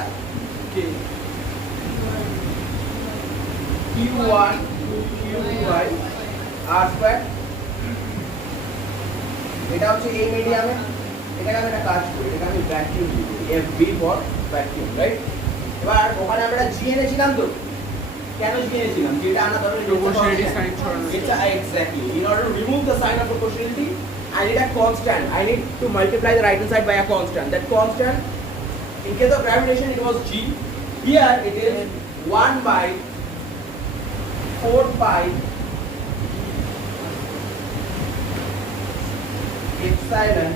q1 q2 by r square এটা হচ্ছে এই মিডিয়ামে এটাকে আমি একটা কাজ করি, এটাকে আমি ভ্যাকিউম দিব, FV ফর ভ্যাকিউম, রাইট? এবার ওখানে আমরা জি এনেছিলাম তো, কেন জি এনেছিলাম? যেটা আনা দরকার Proportionality sign সরানো। এটা exactly. In order to remove the sign of proportionality, I need a constant. I need to multiply the right hand side by a constant. That constant, in case of gravitation, it was G. Here it is 1 by 4 pi epsilon.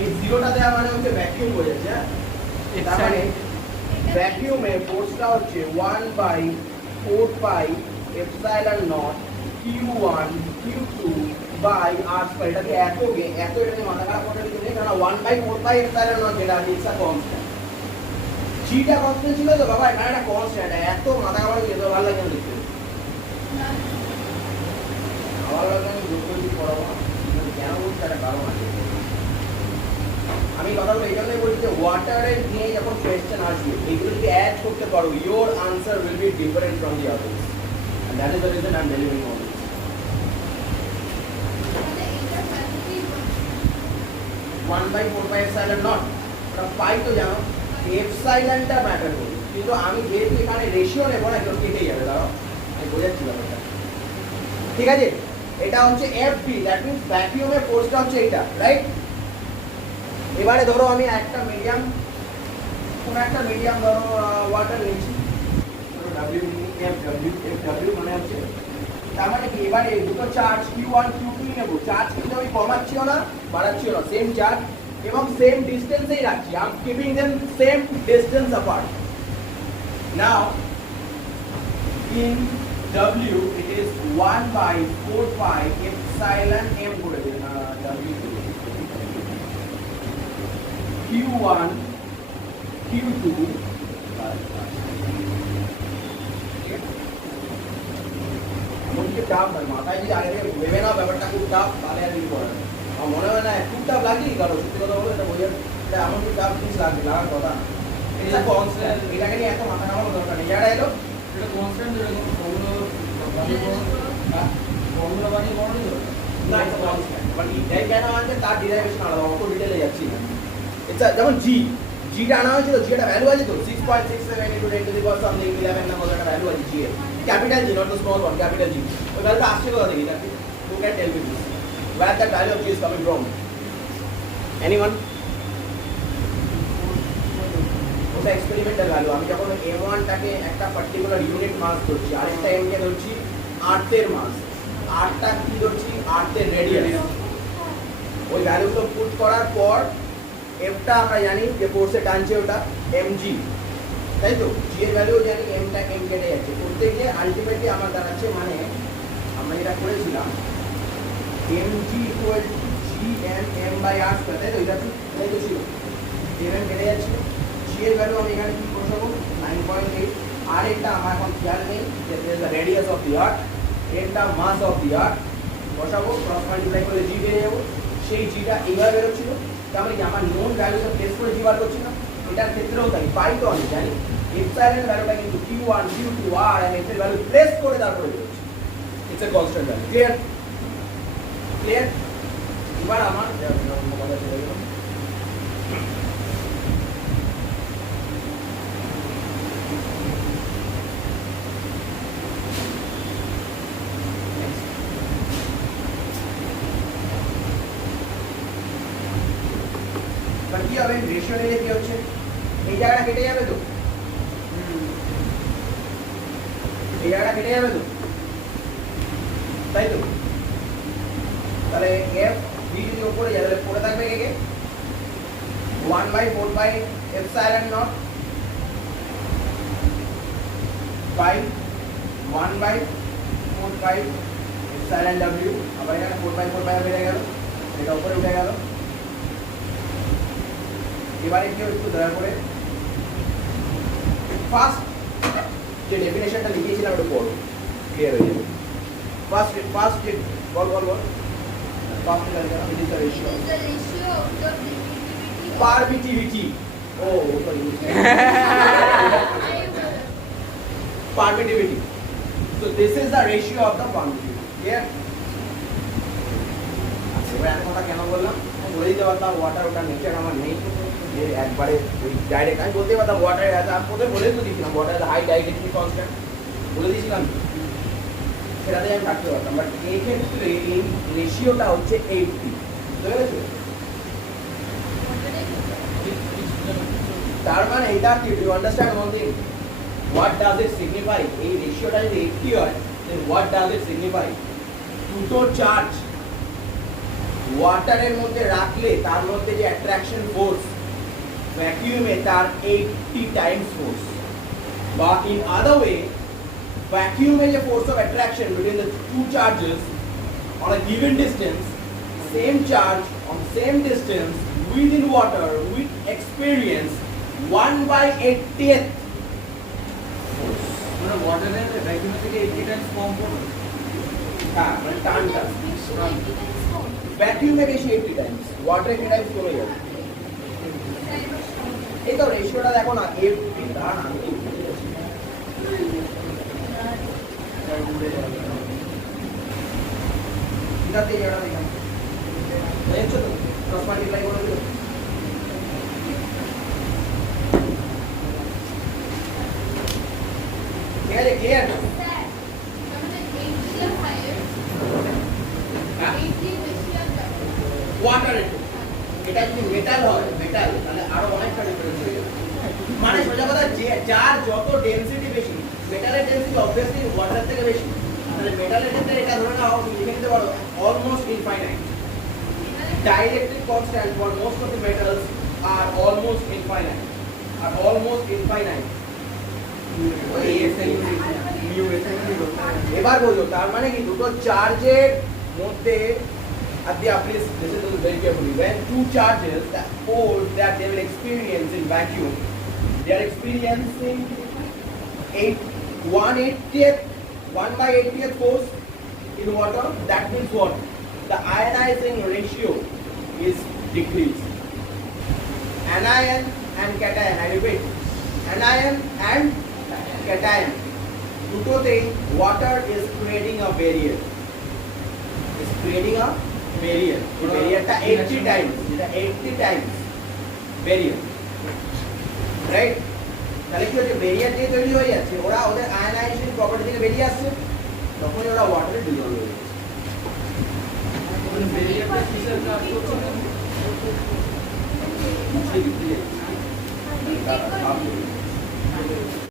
এই জিরোটা দেওয়া মানে হচ্ছে ভ্যাকিউম বোঝাচ্ছে, হ্যাঁ? তার মানে ভ্যাকিউমে ফোর্সটা হচ্ছে 1 by 4 pi epsilon naught Q1 Q2 by R square. এটাকে এত এটাকে মাথা খারাপ করে দিতে নেই, কারণ 1 by 4 pi epsilon naught যেটা আছে ইটস আ কনস্ট্যান্ট। জিটা কনস্ট্যান্ট ছিল তো বাবা, এখানে একটা কনস্ট্যান্ট, এত মাথা খারাপ করে দিতে ভালো লাগে না দেখতে। আমার লাগে আমি যোগ করে দিতে পারবো না, কেন বলছি একটা কারণ আছে। আমি কথাগুলো এই জন্যই বলছি যে ওয়াটারের নিয়ে যখন কোয়েশ্চেন আসবে, এইগুলো যদি অ্যাড করতে পারো, your answer will be different from the others, and that is the reason I am delivering all this. মানে এইটা value 1 by 4 pi epsilon naught, ওটা পাই তো জানো, এপসাইলনটা ম্যাটার করে, কিন্তু আমি যেহেতু এখানে রেশিও নেব না, একদম কেটে যাবে, দাঁড়াও আমি বোঝাচ্ছি ব্যাপারটা, ঠিক আছে? এটা হচ্ছে FV, দ্যাট মিন্স ভ্যাকিউমের ফোর্সটা হচ্ছে এটা, রাইট? এবারে ধরো আমি একটা মিডিয়াম, কোনো একটা মিডিয়াম ধরো ওয়াটার নিচ্ছি, W FW মানে হচ্ছে, তার মানে কি এবারে দুটো চার্জ Q1 Q2 নেব, চার্জ কিন্তু আমি কমাচ্ছিও না বাড়াচ্ছিও না, সেম চার্জ এবং সেম ডিস্টেন্সেই রাখছি, I am keeping them same distance apart. Now in W it is 1 by 4 pi epsilon m করে দিন, W Q1 Q2 টাফ মাথায় যদি আগে থেকে ভেবে নাও ব্যাপারটা খুব টাফ, তাহলে আর কিছু করার নেই। আমার মনে হয় না খুব টাফ লাগেই, কারণ সত্যি কথা বলবো এটা বোঝার, এটা এমন কি টাফ জিনিস লাগবে, লাগার কথা না। এটা কনস্ট্যান্ট, এটাকে নিয়ে এত মাথা ঘামানোর দরকার নেই। এটা এলো এটা কনস্ট্যান্ট, এরকম ফর্মুলা বানিয়ে বড়ই হবে না, এটা কনস্ট্যান্ট, মানে এটাই কেন আনছে তার ডিরাইভেশন আলাদা, অত ডিটেলে যাচ্ছি না। এটা যেমন জিটা আনা হয়েছিল, জি একটা ভ্যালু আছে তো 6.67 into 10 to the power something 11 না কত একটা ভ্যালু আছে জি এর, capital G, not the small one, capital G. ওই ভ্যালুটা আসছে কোথা থেকে? Who can tell me this, where that value of g is coming from? Anyone? ওটা এক্সপেরিমেন্টাল ভ্যালু। আমি যখন m1 টাকে একটা পার্টিকুলার ইউনিট মাস ধরছি, আরেকটা m কে ধরছি আর্থের মাস, আর্থটা কি ধরছি আর্থের রেডিয়াস, ওই ভ্যালুগুলো পুট করার পর এফটা আমরা জানি যে ফোর্সে টানছে ওটা mg, তাই তো? জি এর ভ্যালু জানি, এমটা এম কেটে যাচ্ছে, করতে গিয়ে আলটিমেটলি আমার দাঁড়াচ্ছে, মানে আমরা যেটা করেছিলাম mg equal to gm by r square, তাই তো? তাই তো ছিল, m কেটে যাচ্ছে, জি এর ভ্যালু আমি এখানে কি বসাবো 9.8, আর এটা আমার এখন খেয়াল নেই যে দ্য রেডিয়াস অফ দি আর্থ, এটা মাস অফ দি আর্থ বসাবো, ক্রস মাল্টিপ্লাই করলে জি পেয়ে যাবো, সেই জিটা এইভাবে বেরোচ্ছিল। তার মানে কি আমার নোন ভ্যালুটা প্লেস করে জি বার করছি না, এটার ক্ষেত্রেও তাই, পাই তো আমি জানি এপসাইলন ভ্যালুটা কিন্তু Q1 Q2 আর এম এর ভ্যালু প্লেস করে তারপরে বেরোচ্ছে, it's a constant value. Clear? Clear? এবার আমার কথা চলে গেল, কি হবে রেশিও নিলে কি হচ্ছে, এই জায়গাটা কেটে যাবে তো, এই জায়গাটা কেটে যাবে তো, তাই তো? তাহলে এফ বি যদি উপরে যায় তাহলে পড়ে থাকবে কে 1 by 4 pi epsilon naught by 1 by 4 pi epsilon w, আবার এখানে 4 by 4 pi বেড়ে গেল, এটা উপরে উঠে গেল। এবারে কি একটু দয়া করে ফার্স্ট যে ডেফিনেশনটা লিখিয়েছিলাম ওটা পড়ো, ক্লিয়ার হয়ে যাবে। ফার্স্ট ফার্স্ট বল ফার্স্ট এটা it is the ratio is the ratio of the permittivity, oh sorry permittivity, so this is the ratio of the permittivity, clear? আচ্ছা এবার এত কথা কেন বললাম বলে দিতে পারতাম ওয়াটার ওটা নেচার আমার নেই যে একবারে ওই ডাইরেক্ট আমি বলতে পারতাম ওয়াটার আমি প্রথমে বলে তো দিয়েছিলাম ওয়াটার হাই ডাইরেক্টলি কনস্ট্যান্ট বলে দিয়েছিলাম সেটাতে আমি থাকতে পারতাম বাট এই ক্ষেত্রে এই রেশিওটা হচ্ছে 80 বুঝতে পেরেছো তার মানে এটা কি you understand one thing what does it signify এই রেশিওটা যদি 80 হয় then what does it signify দুটো চার্জ ওয়াটারের মধ্যে রাখলে তার মধ্যে যে অ্যাট্রাকশন ফোর্স ভ্যাকুয়ামে তার 80 টাইমস ফোর্স বা in other way vacuum is a force of attraction between the two charges on a given distance, same charge on same distance within water with experience 1/80th force. মানে ওয়াটারের ভ্যাকুয়াম থেকে 80 টাইমস কম পড়ে হ্যাঁ মানে টানটা বেশি 80 times কম। ভ্যাকুয়ামে বেশি 80 টাইমস ওয়াটারে 80 টাইমস কমে যাবে এই তো রেশিওটা দেখো না 80 দাঁড়ান আমি তো ভুলে যাচ্ছি। इधर देखिए इधर देखिए नहीं अच्छा तो क्रॉस मल्टीप्लाई कर दो क्लियर ना স্যার, আমাদের 80 আর higher, হ্যাঁ 80 বেশি আর better। ওয়াটার এটা যদি মেটাল হয় মেটাল তাহলে আরো অনেকটা ডিফারেন্স হয়ে যাবে মানে সোজা কথা যে যার যত ডেনসিটি বেশি মেটালের ডেনসিটি অবভিয়াসলি ওয়াটার থেকে বেশি তাহলে মেটালের ক্ষেত্রে এটা ধরে নাও তুমি লিখে নিতে পারো almost infinite dielectric constant for most of the metals are almost infinite এবার বোঝো তার মানে কি দুটো চার্জের মধ্যে at the please listen to this very carefully when two charges that force that they will experience in vacuum they are experiencing 1/80th force in water that means what the ionizing ratio is decreased anion and cation I repeat anion and cation দুটোতেই water is creating a barrier এই barrierটা 80 times যেটা 80 times barrier right তাহলে কি হচ্ছে barrier দিয়ে তৈরি হয়ে যাচ্ছে ওরা ওদের আয়নাইজেশন প্রপার্টি থেকে বেরিয়ে আসছে তখনই ওরা ওয়াটারে ডিজলভ হয়ে যাচ্ছে মানে বেরিয়ারটা কিসের কাজ করছে না সেই দিক দিয়ে Repeat করুন।